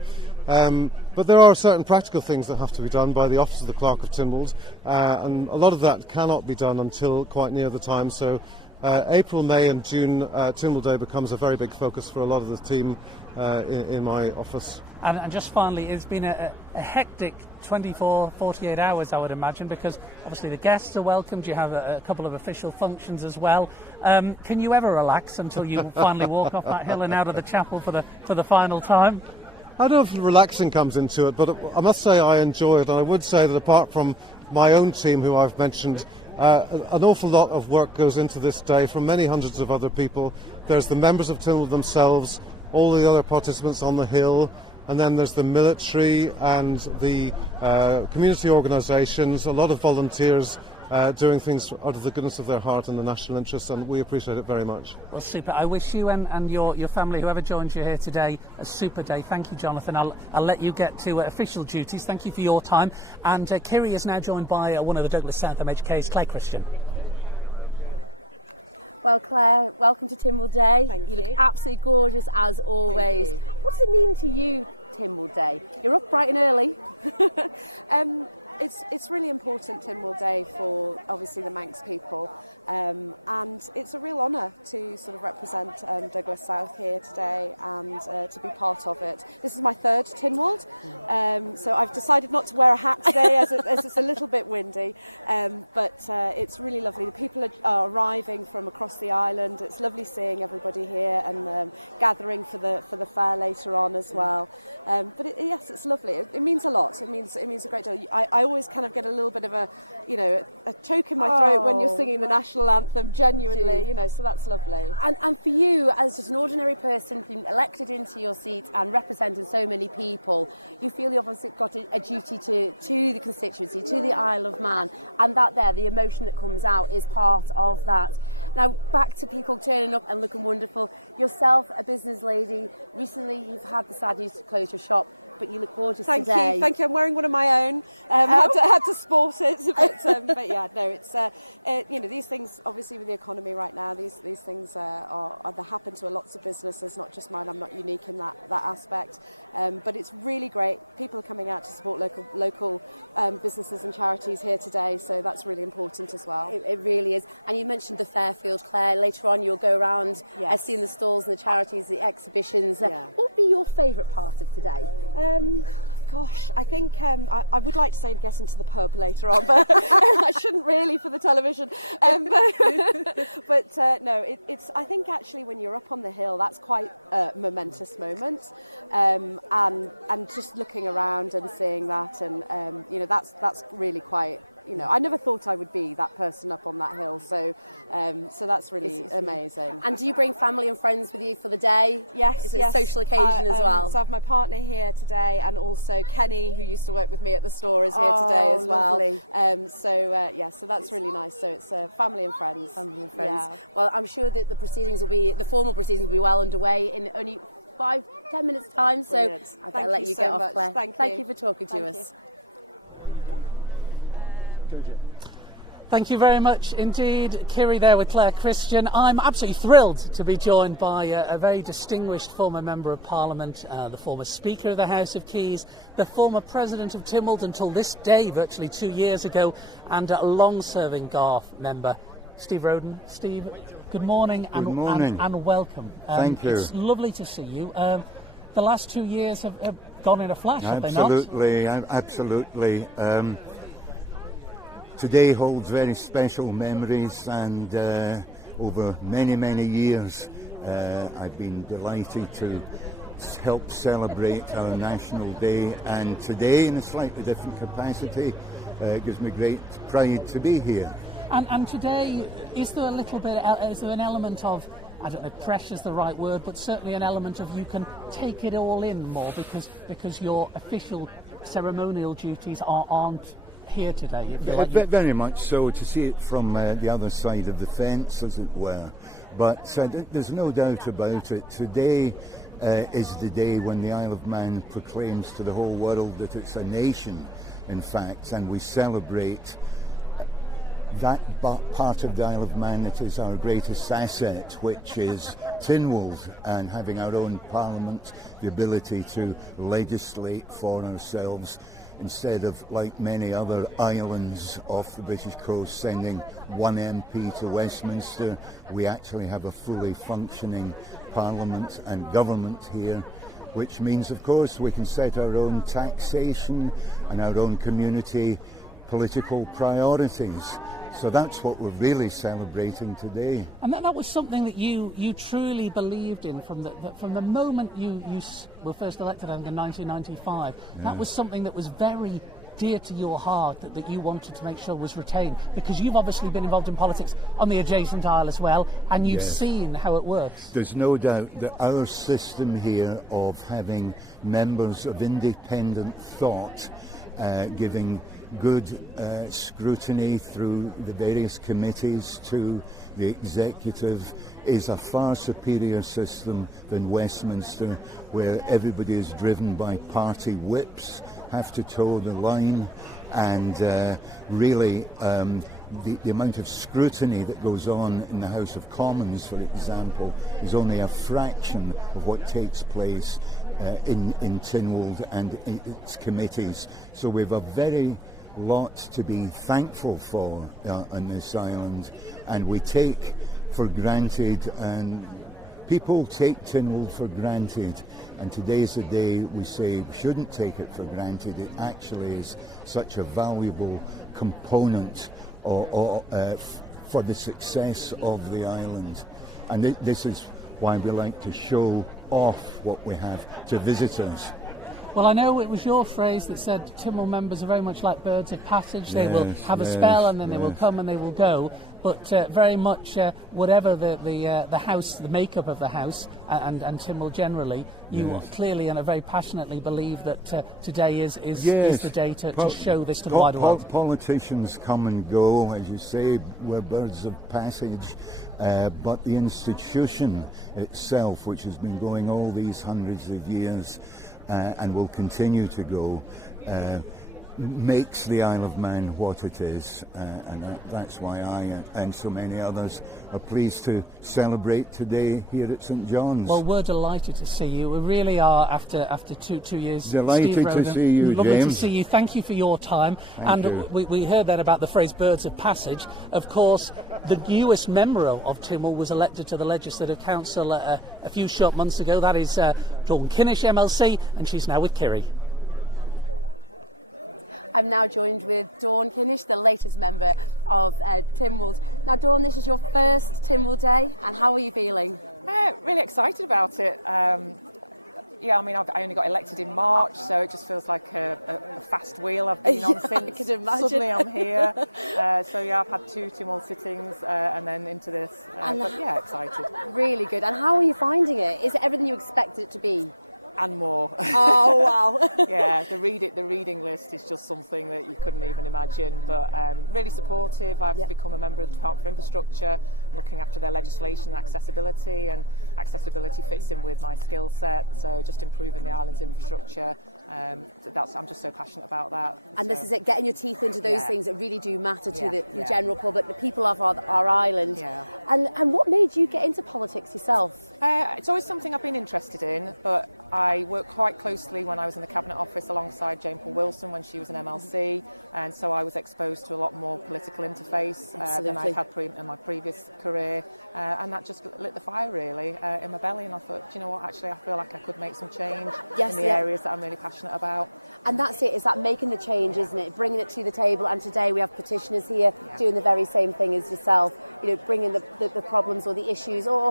But there are certain practical things that have to be done by the Office of the Clerk of Tynwald, and a lot of that cannot be done until quite near the time. So April, May and June, Tynwald Day becomes a very big focus for a lot of the team in my office. And just finally, it's been a hectic 24, 48 hours, I would imagine, because obviously the guests are welcomed, you have a couple of official functions as well. Can you ever relax until you finally walk off that hill and out of the chapel for the final time? I don't know if relaxing comes into it, but I must say I enjoy it, and I would say that apart from my own team, who I've mentioned, an awful lot of work goes into this day from many hundreds of other people. There's the members of Tynwald themselves, all the other participants on the hill, and then there's the military and the community organisations, a lot of volunteers doing things out of the goodness of their heart and the national interest, and we appreciate it very much. Well, super. I wish you and your family, whoever joins you here today, a super day. Thank you, Jonathan. I'll let you get to official duties. Thank you for your time. And Kiri is now joined by one of the Douglas South MHKs, Claire Christian. Well, Claire, welcome to Tynwald Day. Absolutely gorgeous as always. What's it mean to you, Tynwald Day? You're up bright and early. It's really important, Tynwald Day, for obviously the Manx people, and it's a real honour to represent Douglas South here today and to be part of it. This is my third Tynwald, so I've decided not to wear a hat today as it's a little bit windy, but it's really lovely. People are arriving from across the island. It's lovely seeing everybody here and gathering for the fair later on as well. But yes, it's lovely. It means a lot. It means a great day. I always kind of get a little bit of a choke in my throat when you're singing the national anthem, genuinely, so that's lovely. And for you, as an ordinary person elected into your seat and representing so many people, you feel you've obviously got a duty to the constituency, to the Isle of Man, and the emotion that comes out is part of that. Now, back to people turning up and looking wonderful. Yourself, a business lady, recently you've had the sad news to close your shop, but you look gorgeous today. Thank you. I'm wearing one of my own. I had to sport it. But yeah, no, it's these things, obviously with the economy right now, these things happen to a lot of businesses, not just mine. I'm not unique in that aspect. But it's really great. People are coming out to support local businesses and charities here today, so that's really important as well. It really is. And you mentioned the Fairfield, Claire. Later on, you'll go around and see the stalls, the charities, the exhibitions. What would be your favourite part of today? I think I would like to say yes to the pub later on, but I shouldn't really for the television. But no, I think actually when you're up on the hill, that's quite a momentous moment. And just looking around and seeing that, and that's really quite. I never thought I would be that person up on that hill, so that's really amazing. And do you bring family and friends with you for the day? Yes. Social occasion as well. So I have my partner here today, and also Kenny, who used to work with me at the store, is here today as well. So that's really nice. So it's family and friends. Well, I'm sure that the formal proceedings will be well underway in only 5-10 minutes time, so I'm going to let you get off. Thank you for talking to us. Thank you very much indeed, Kiri there with Claire Christian. I'm absolutely thrilled to be joined by a very distinguished former Member of Parliament, the former Speaker of the House of Keys, the former President of Tynwald until this day, virtually 2 years ago, and a long-serving Garth member, Steve Roden. Steve, good morning. Good morning. And welcome. Thank you. It's lovely to see you. The last 2 years have gone in a flash, have they not? Absolutely. Today holds very special memories, and over many, many years I've been delighted to help celebrate our National Day, and today in a slightly different capacity it gives me great pride to be here. And today, is there an element of, I don't know, pressure's the right word, but certainly an element of you can take it all in more because your official ceremonial duties aren't here today? Very much so, to see it from the other side of the fence, as it were. But there's no doubt about it. Today is the day when the Isle of Man proclaims to the whole world that it's a nation, in fact, and we celebrate that part of the Isle of Man that is our greatest asset, which is Tynwald, and having our own parliament, the ability to legislate for ourselves, instead of, like many other islands off the British coast, sending one MP to Westminster. We actually have a fully functioning parliament and government here, which means, of course, we can set our own taxation and our own community political priorities. So that's what we're really celebrating today. And that was something that you truly believed in from the moment you were first elected, I think, in 1995. Yeah. That was something that was very dear to your heart that you wanted to make sure was retained? Because you've obviously been involved in politics on the adjacent isle as well, and you've seen how it works. There's no doubt that our system here of having members of independent thought giving good scrutiny through the various committees to the executive is a far superior system than Westminster, where everybody is driven by party whips, have to toe the line, and really the amount of scrutiny that goes on in the House of Commons, for example, is only a fraction of what takes place in Tynwald and in its committees. So we have a very lot to be thankful for on this island, and we take for granted, and people take Tynwald for granted, and today's the day we say we shouldn't take it for granted. It actually is such a valuable component for the success of the island, and this is why we like to show off what we have to visitors. Well, I know it was your phrase that said Tynwald members are very much like birds of passage. They will have a spell and then they will come and they will go. But very much whatever the house, the makeup of the house, and Tynwald generally, you clearly and very passionately believe that today is the day to show this to the wider world. Politicians come and go, as you say, we're birds of passage. But the institution itself, which has been going all these hundreds of years, and will continue to go, makes the Isle of Man what it is, and that's why I and so many others are pleased to celebrate today here at St John's. Well, we're delighted to see you. We really are, after 2 years. Delighted Steve to Roden, see you, lovely James. to see you. Thank you for your time. Thank you. We heard that about the phrase birds of passage. Of course, the newest member of Tynwald was elected to the Legislative Council a few short months ago. That is Dawn Kinnish, MLC, and she's now with Kiri. I'm now joined with Dawn Kinnish, the latest member of Tynwald. Now, Dawn, this is your first Tynwald Day, and how are you feeling? Really excited about it. I only got elected in March, so it just feels like a fast wheel. I've been suddenly I'm here. I've had two or six things, and then into this. Really good. And how are you finding it? Is it everything you expected to be? And more. Oh, wow. The reading list is just something that you couldn't even imagine. But really supportive. I've become a member of the Department for Infrastructure, looking after their legislation, accessibility, and accessibility fits in with my skill set. So just improving the island's infrastructure. I'm just so passionate about that. And this is it, getting your teeth into those things that really do matter to the general public, the people of our island. And what made you get into politics yourself? It's always something I've been interested in, but I worked quite closely when I was in the Cabinet Office alongside Jamie Wilson when she was an MLC, and so I was exposed to a lot more political interface than I had in my previous career. I just got the fire really in my belly, and I thought, you know what, actually I feel like I could make some change in the areas that I'm really passionate about. And that's it, it's that making the change, isn't it? Bringing it to the table, and today we have petitioners here doing the very same thing as yourself, bringing the problems or the issues, or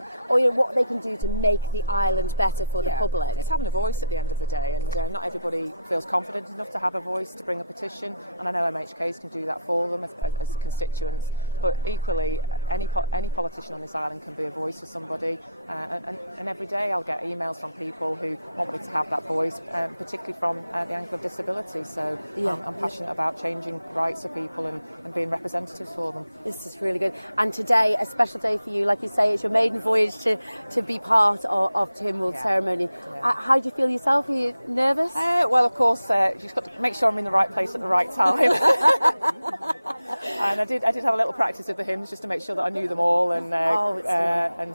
what they can do to make the island better for the public. It's having a voice at the end of the day, and not everybody feels confident enough to have a voice to bring a petition, and I know MHKs can do that for them as constituents, but equally, any politician that's out can be a voice for somebody, and every day I'll get emails from people who want me to have that voice, particularly from with disabilities, so I'm passionate about changing the rights of people and being representatives for them. This is really good. And today, a special day for you, like you say, is your maiden voyage to be part of Tynwald ceremony. How do you feel yourself? Are you nervous? Well, of course, you've got to make sure I'm in the right place at the right time. And I did have a little practice at the hymns just to make sure that I knew them all, and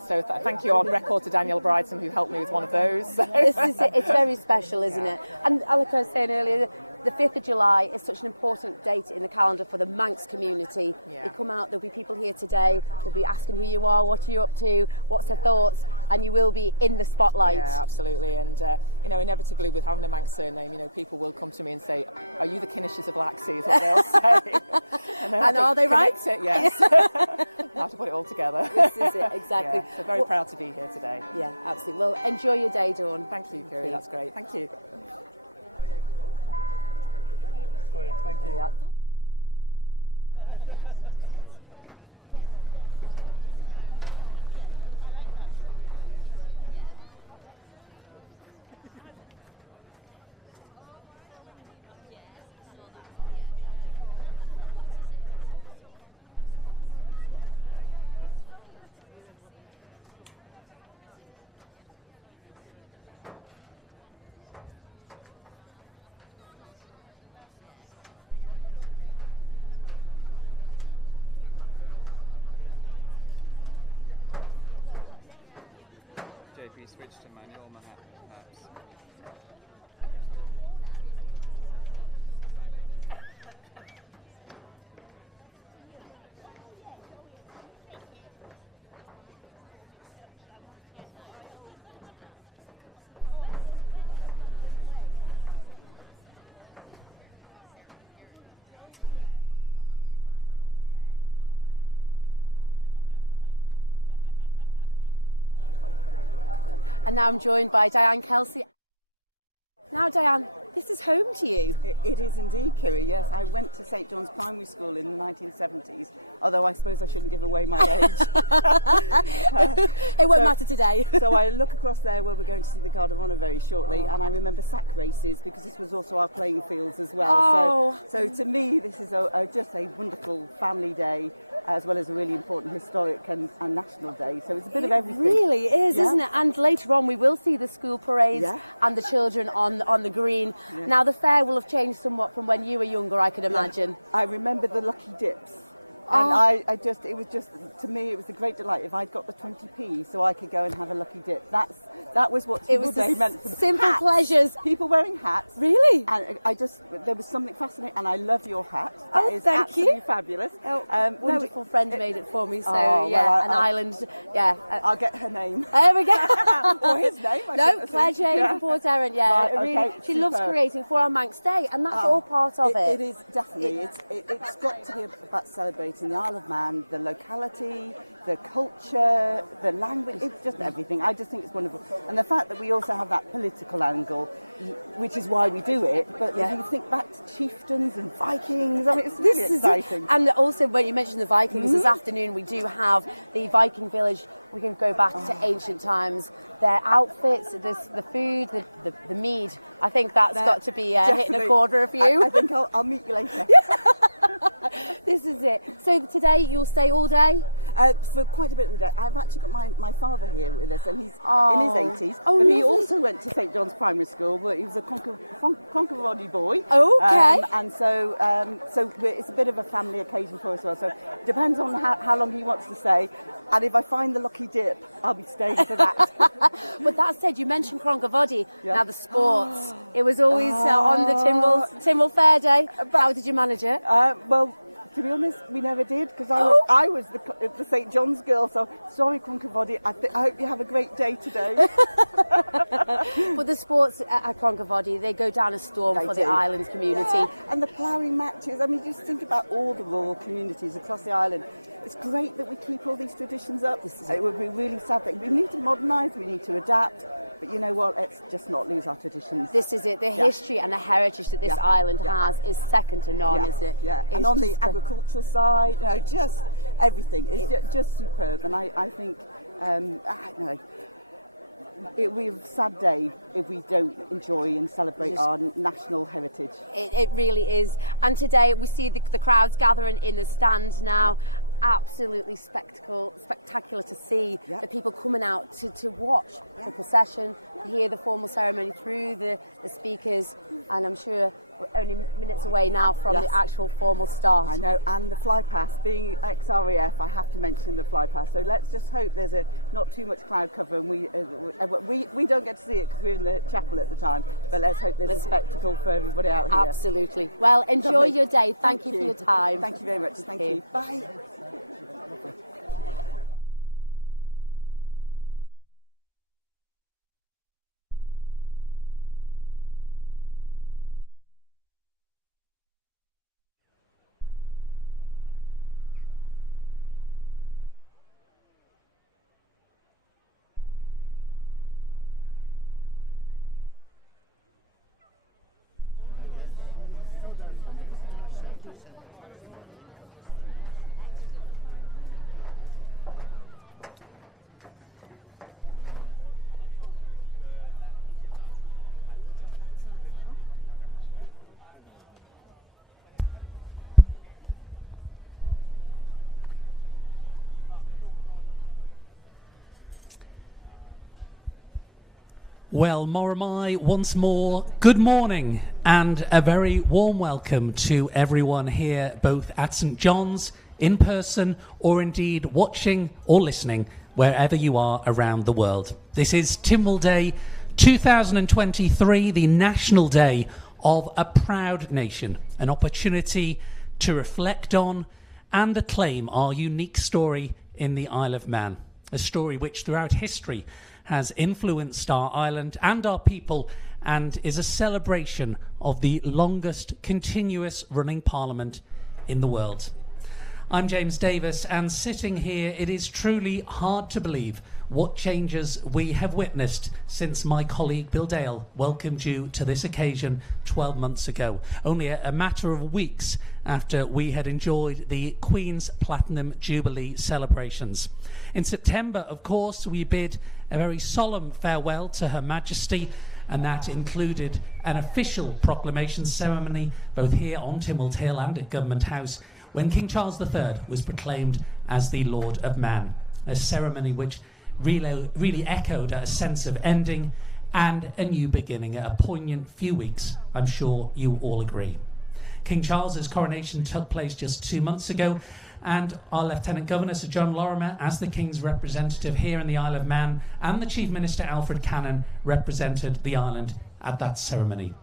so thank you on record to Daniel Brighton who helped me with one of those. It's very special, isn't it? And like I said earlier, the 5th of July is such an important date in the calendar for the Manx community. You come out, there'll be people here today, who'll be asking who you are, what you're up to, what's their thoughts, and you will be in the spotlight. Yes, absolutely, and inevitably with having a Manx surname, people will come to me and say, are you the Kinnishes of Laxey? Yes. And are they right? Yes. Let's put it all together. Exactly. Very proud to be here today. Yeah, absolutely. Well, enjoy your day, Dawn. Thank you, Mary. That's great. Thank you. switch to manual perhaps. Joined by Diane Kelsey. Now, Diane, this is home to you. It is indeed, Kerry, yes. I went to St. John's Primary School in the 1970s, although I suppose I shouldn't give away my age. It won't matter today. So I look across there when we're going to see the Garden Runner very shortly, and I remember sack races because this was also our playing fields as well. Oh. So to me, this is just a wonderful family day, as well as a really important historic and national day. So it's really is, isn't it? And later on we will see the school parades and the children on the green. Now the fair will have changed somewhat from when you were younger, I can imagine. I remember the lucky dips. And it was just, to me, it was a great delight if I got the 20p so I could go and have a lucky dip. That was what it was. Simple pleasures. People wearing hats. Really? There was something fascinating, and I love your hat. Oh, thank you. Fabulous. Wonderful friend made it for me, so an island. Yeah. I'll get her name. There we go. No, Jane, Port Erin, She loves creating for our Manx Day, and that's all part of it. It is definitely. It's got to be about celebrating the Isle of Man, the locality, the culture, the language, just everything. I just think it's wonderful. And the fact that we also have that political angle, which is why we do it, but you can think back to chieftains, Vikings, and also when you mentioned the Vikings this afternoon, we do have the Viking village. We can go back to ancient times. Their outfits, the food, the meat. I think that's got to be in the corner of you. I think I'll meet you later. This is it. So today you'll stay all day? For quite a bit. I've actually my father here in his 80s. Oh, and he also went to St. John's Primary School, where he was a Conquerorati boy. Okay. So it's a bit of a family occasion for us now. So it depends on how long he wants to stay. And if I find the lucky dip, upstairs. But that said, you mentioned Conquerorati and the scores. It was always on the Tynwald Fair Day. How did you manage it? Well, to be honest, we never did, because I was the St. John's girl, so sorry, Conquerorati. I hope you have a great day today. Well, the sports at Conquerorati, they go down a storm for the island community. And the pairing matches, I mean, just think about all the ball communities across the island. It's great that we keep all these traditions up. So we're really celebrating. We need to modernise, we need to adapt. It's just not things like traditions. This is it. The history and the heritage that this island has is second to none. Yeah. On the agricultural side, just everything. It's just superb. And I think it will be a sad day if we don't enjoy and celebrate our national heritage. It really is. And today we see the crowds gathering in the stands now. Absolutely spectacular to see the people coming out to watch the procession, hear the formal ceremony through the speakers, and I'm sure we're only minutes away now from an actual formal start. And the fly past being XREF, I have to mention the fly past. So let's just hope there's not too much crowd cover. We don't get to see it because we're in the chapel at the time, but let's hope it's a spectacle for everybody else. Absolutely. Well, enjoy your day. Thank you for your time. Thank you very much. Thank you. Bye. Well, Moramai, once more, good morning and a very warm welcome to everyone here, both at St John's, in person, or indeed watching or listening wherever you are around the world. This is Tynwald Day 2023, the National Day of a proud nation, an opportunity to reflect on and acclaim our unique story in the Isle of Man, a story which throughout history has influenced our island and our people and is a celebration of the longest continuous running parliament in the world. I'm James Davis, and sitting here, it is truly hard to believe what changes we have witnessed since my colleague Bill Dale welcomed you to this occasion 12 months ago, only a matter of weeks after we had enjoyed the Queen's Platinum Jubilee celebrations. In September, of course, we bid a very solemn farewell to Her Majesty, and that included an official proclamation ceremony both here on Tynwald Hill and at Government House, when King Charles III was proclaimed as the Lord of Man, a ceremony which really echoed a sense of ending and a new beginning, a poignant few weeks, I'm sure you all agree. King Charles's coronation took place just 2 months ago, and our Lieutenant Governor, Sir John Lorimer, as the King's representative here in the Isle of Man, and the Chief Minister, Alfred Cannon, represented the island at that ceremony.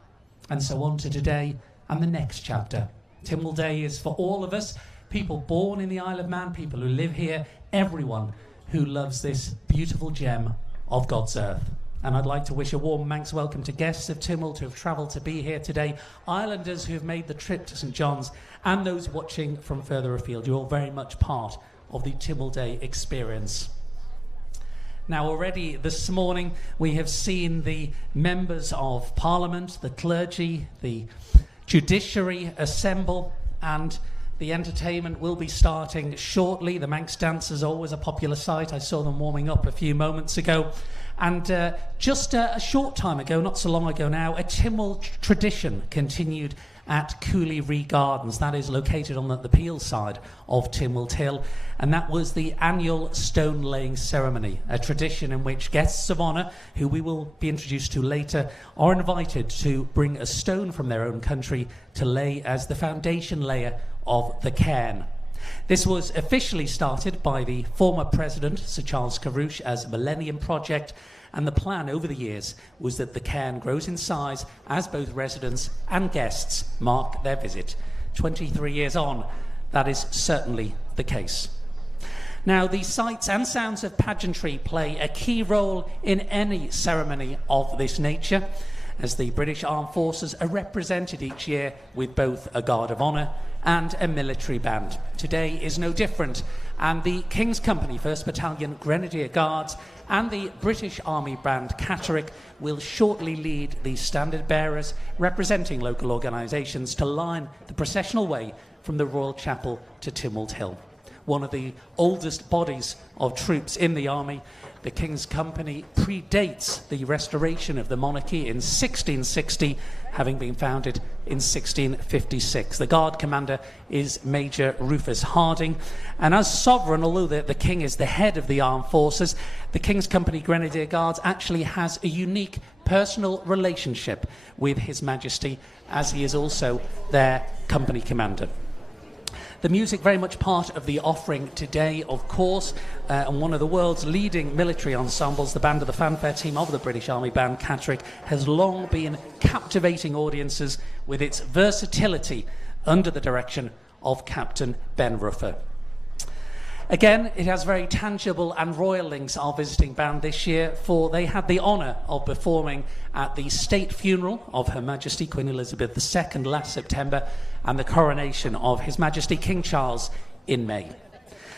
And so on to today and the next chapter. Tynwald Day is for all of us, people born in the Isle of Man, people who live here, everyone who loves this beautiful gem of God's earth. And I'd like to wish a warm Manx welcome to guests of Tynwald who have travelled to be here today, islanders who have made the trip to St John's, and those watching from further afield. You're all very much part of the Tynwald Day experience. Now, already this morning, we have seen the members of Parliament, the clergy, the judiciary assemble, and the entertainment will be starting shortly. The Manx dancers are always a popular sight. I saw them warming up a few moments ago. And just a short time ago, not so long ago now, a Tynwald tradition continued at Cooley Gardens. That is located on the Peel side of Tynwald Hill. And that was the annual stone laying ceremony, a tradition in which guests of honour, who we will be introduced to later, are invited to bring a stone from their own country to lay as the foundation layer of the cairn. This was officially started by the former president, Sir Charles Carrouche, as a Millennium Project, and the plan over the years was that the cairn grows in size as both residents and guests mark their visit. 23 years on, that is certainly the case. Now, the sights and sounds of pageantry play a key role in any ceremony of this nature, as the British Armed Forces are represented each year with both a Guard of Honour and a military band. Today is no different, and the King's Company 1st Battalion Grenadier Guards and the British Army Band Catterick will shortly lead the standard bearers representing local organisations to line the processional way from the Royal Chapel to Tynwald Hill. One of the oldest bodies of troops in the army, the King's Company predates the restoration of the monarchy in 1660, having been founded in 1656. The Guard commander is Major Rufus Harding, and as sovereign, although the King is the head of the armed forces, the King's Company Grenadier Guards actually has a unique personal relationship with His Majesty, as he is also their company commander. The music very much part of the offering today, of course, and one of the world's leading military ensembles, the Band of the Fanfare Team of the British Army Band Catterick, has long been captivating audiences with its versatility under the direction of Captain Ben Ruffer. Again, it has very tangible and royal links, our visiting band this year, for they had the honour of performing at the state funeral of Her Majesty Queen Elizabeth II last September and the coronation of His Majesty King Charles in May.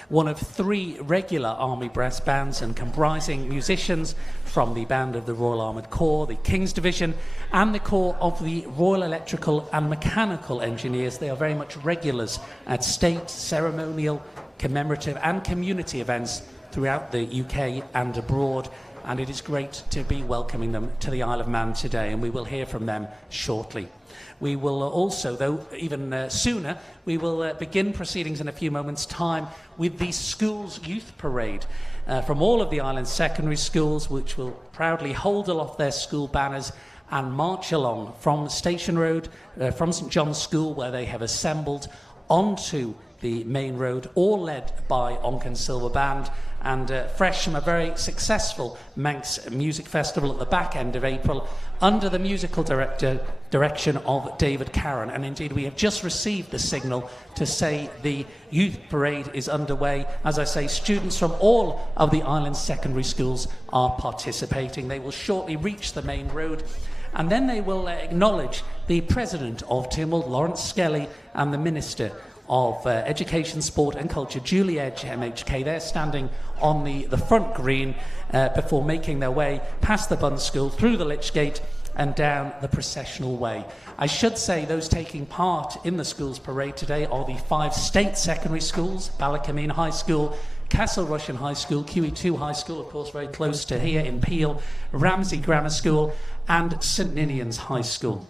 One of 3 regular Army brass bands and comprising musicians from the Band of the Royal Armoured Corps, the King's Division and the Corps of the Royal Electrical and Mechanical Engineers. They are very much regulars at state, ceremonial, commemorative and community events throughout the UK and abroad, and it is great to be welcoming them to the Isle of Man today, and we will hear from them shortly. We will also, though even sooner, we will begin proceedings in a few moments' time with the Schools Youth Parade from all of the island's secondary schools, which will proudly hold aloft their school banners and march along from Station Road, from St John's School, where they have assembled, onto the main road, all led by Onken Silver Band, and fresh from a very successful Manx Music Festival at the back end of April, under the musical direction of David Carron. And indeed, we have just received the signal to say the youth parade is underway. As I say, students from all of the island's secondary schools are participating. They will shortly reach the main road, and then they will acknowledge the President of Tynwald, Lawrence Skelly, and the Minister of Education, Sport and Culture, Julie Edge, MHK. They're standing on the front green before making their way past the Bun School, through the Lich Gate and down the processional way. I should say those taking part in the schools parade today are the 5 state secondary schools: Ballacameen High School, Castle Rushen High School, QE2 High School, of course very close to here in Peel, Ramsey Grammar School and St Ninian's High School.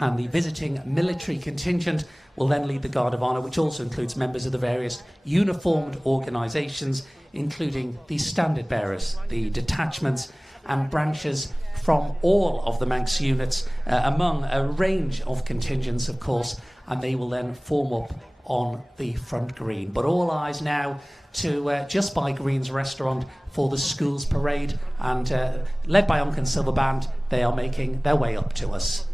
And the visiting military contingent will then lead the Guard of Honour, which also includes members of the various uniformed organisations, including the standard bearers, the detachments and branches from all of the Manx units, among a range of contingents, of course, and they will then form up on the front green. But all eyes now to Just By Green's restaurant for the schools parade, and led by Onken Silver Band, they are making their way up to us.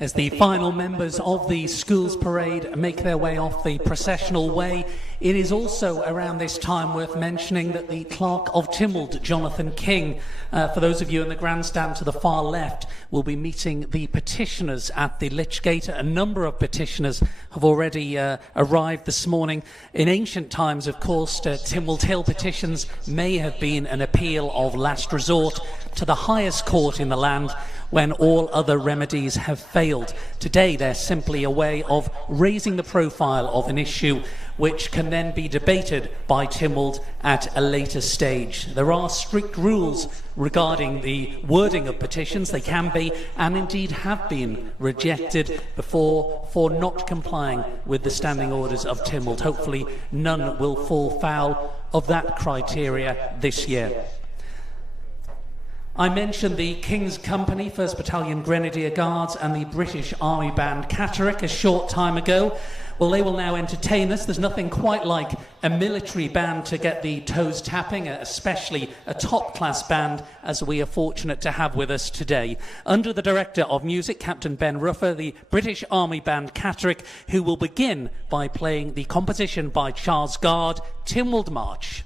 As the final members of the schools parade make their way off the processional way, it is also around this time worth mentioning that the Clerk of Tynwald, Jonathan King, for those of you in the grandstand to the far left, will be meeting the petitioners at the Lich Gate. A number of petitioners have already arrived this morning. In ancient times, of course, Tynwald Hill petitions may have been an appeal of last resort to the highest court in the land when all other remedies have failed. Today, they're simply a way of raising the profile of an issue which can then be debated by Tynwald at a later stage. There are strict rules regarding the wording of petitions. They can be, and indeed have been, rejected before for not complying with the standing orders of Tynwald. Hopefully, none will fall foul of that criteria this year. I mentioned the King's Company, 1st Battalion Grenadier Guards, and the British Army Band Catterick a short time ago. Well, they will now entertain us. There's nothing quite like a military band to get the toes tapping, especially a top-class band, as we are fortunate to have with us today. Under the Director of Music, Captain Ben Ruffer, the British Army Band Catterick, who will begin by playing the composition by Charles Gard, Tynwald March.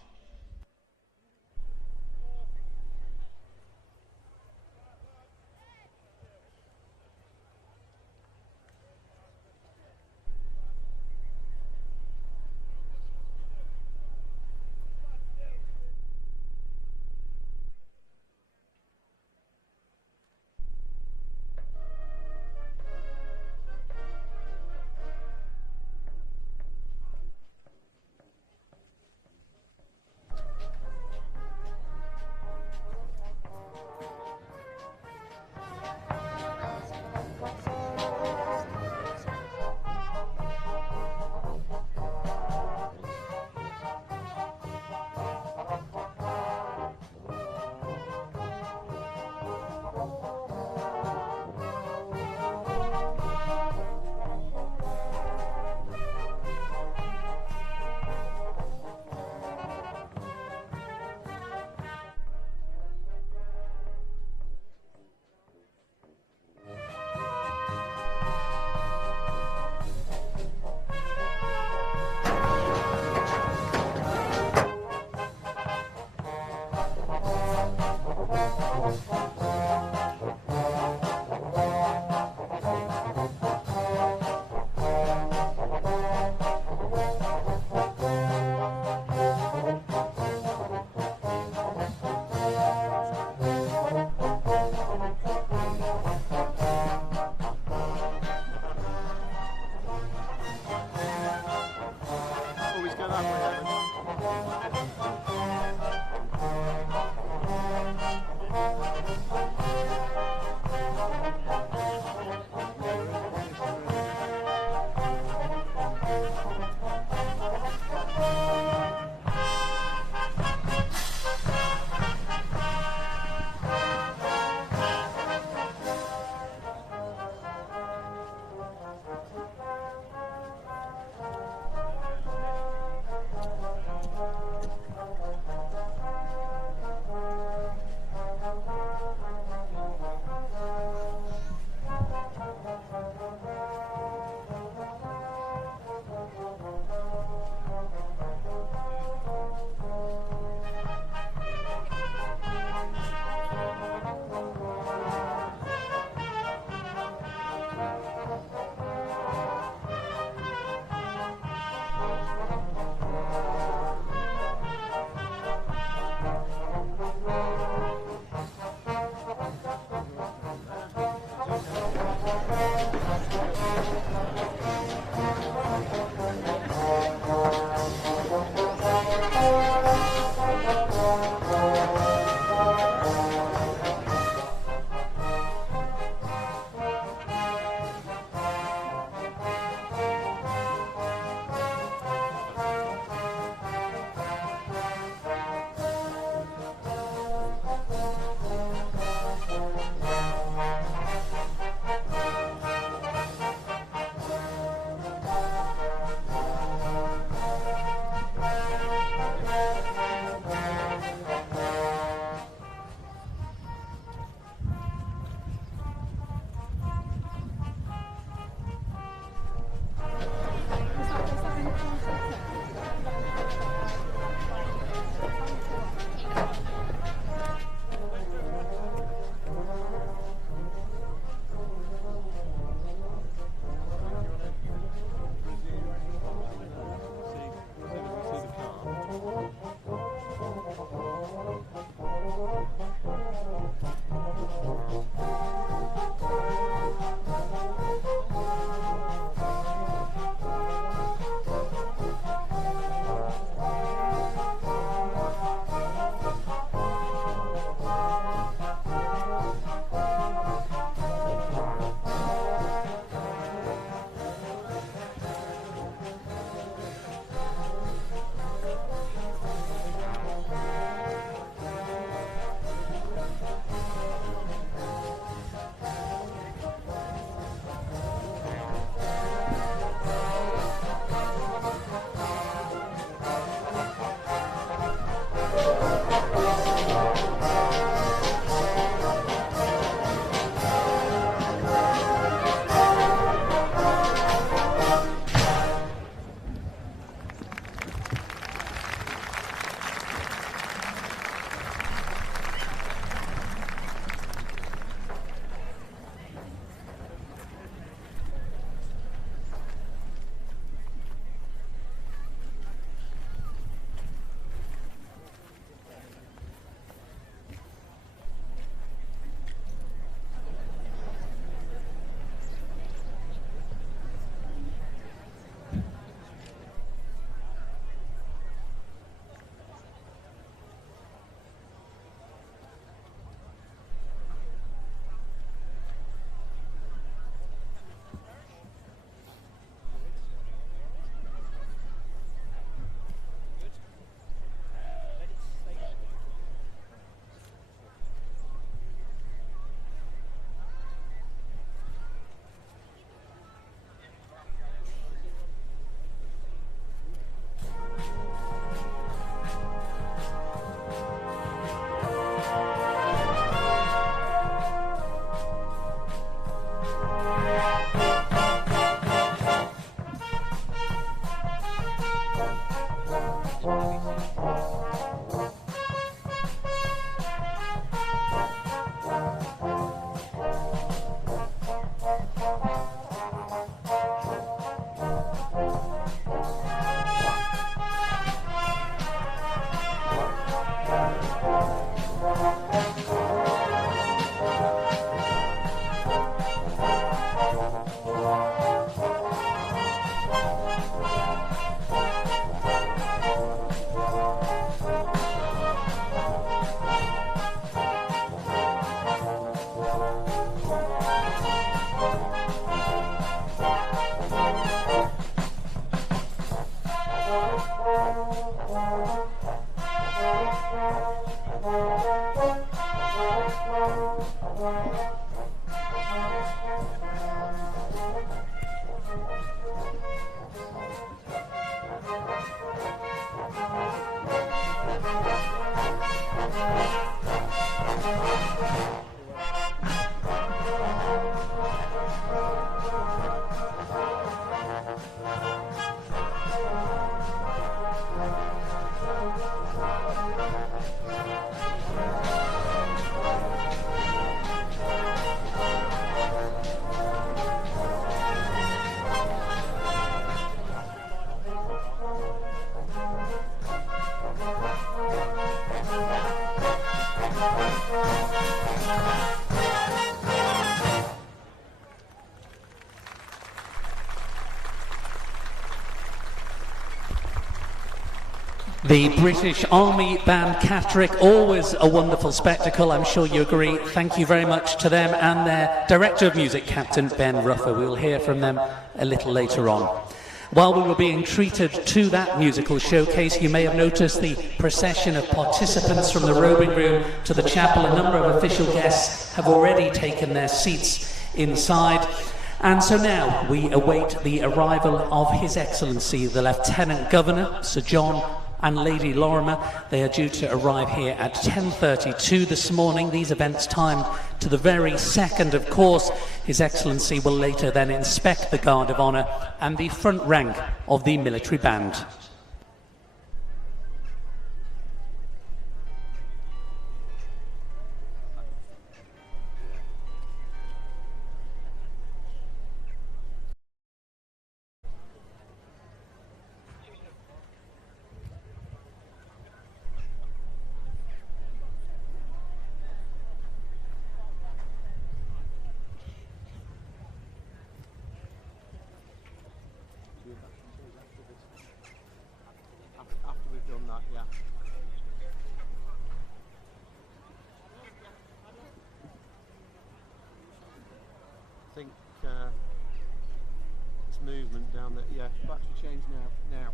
The British Army Band Catterick, always a wonderful spectacle, I'm sure you agree. Thank you very much to them and their Director of Music, Captain Ben Ruffer. We will hear from them a little later on. While we were being treated to that musical showcase, you may have noticed the procession of participants from the robing room to the chapel. A number of official guests have already taken their seats inside. And so now we await the arrival of His Excellency, the Lieutenant Governor, Sir John and Lady Lorimer. They are due to arrive here at 10:32 this morning. These events time to the very second, of course. His Excellency will later then inspect the Guard of Honour and the front rank of the military band. After we've done that, yeah. I think it's movement down there. Yeah, back to change now. Now.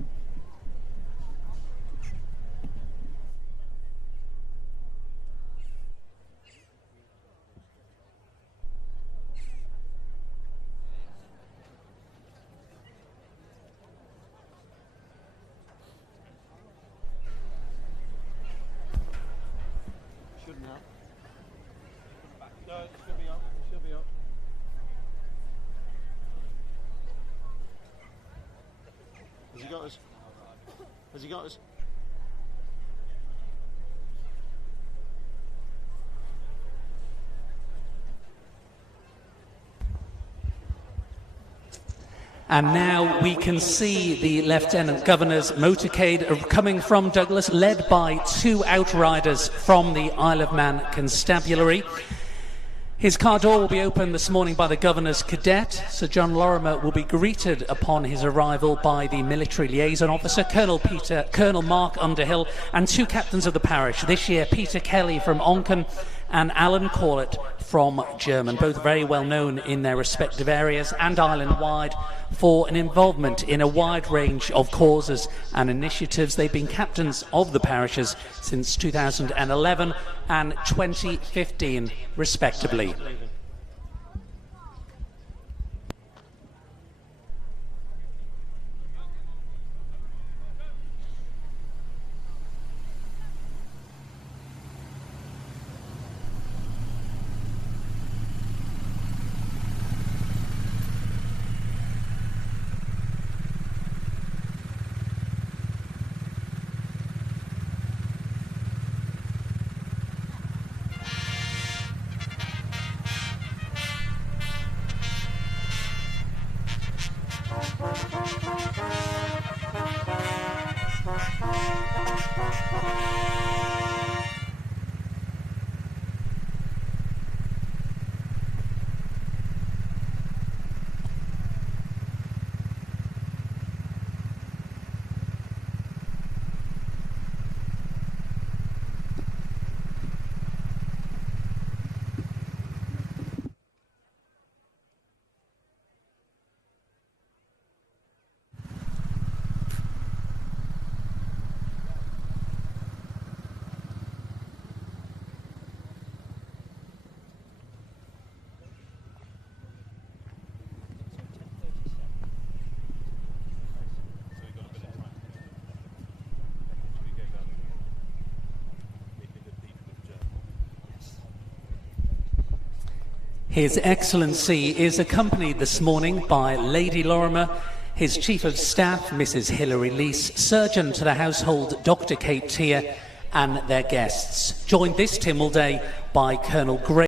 Shouldn't help. No, it should be up. It should be up. Has he got us? Has he got us? And now we can see the Lieutenant Governor's motorcade coming from Douglas, led by two outriders from the Isle of Man Constabulary. His car door will be opened this morning by the Governor's cadet. Sir John Lorimer will be greeted upon his arrival by the military liaison officer, Colonel Mark Underhill, and two captains of the parish. This year, Peter Kelly from Onken and Alan Corlett from German, both very well known in their respective areas and island-wide for an involvement in a wide range of causes and initiatives. They've been captains of the parishes since 2011 and 2015, respectively. His Excellency is accompanied this morning by Lady Lorimer, his Chief of Staff, Mrs. Hilary Leese, Surgeon to the Household, Dr. Kate Tier, and their guests. Joined this Tynwald Day by Colonel Gray.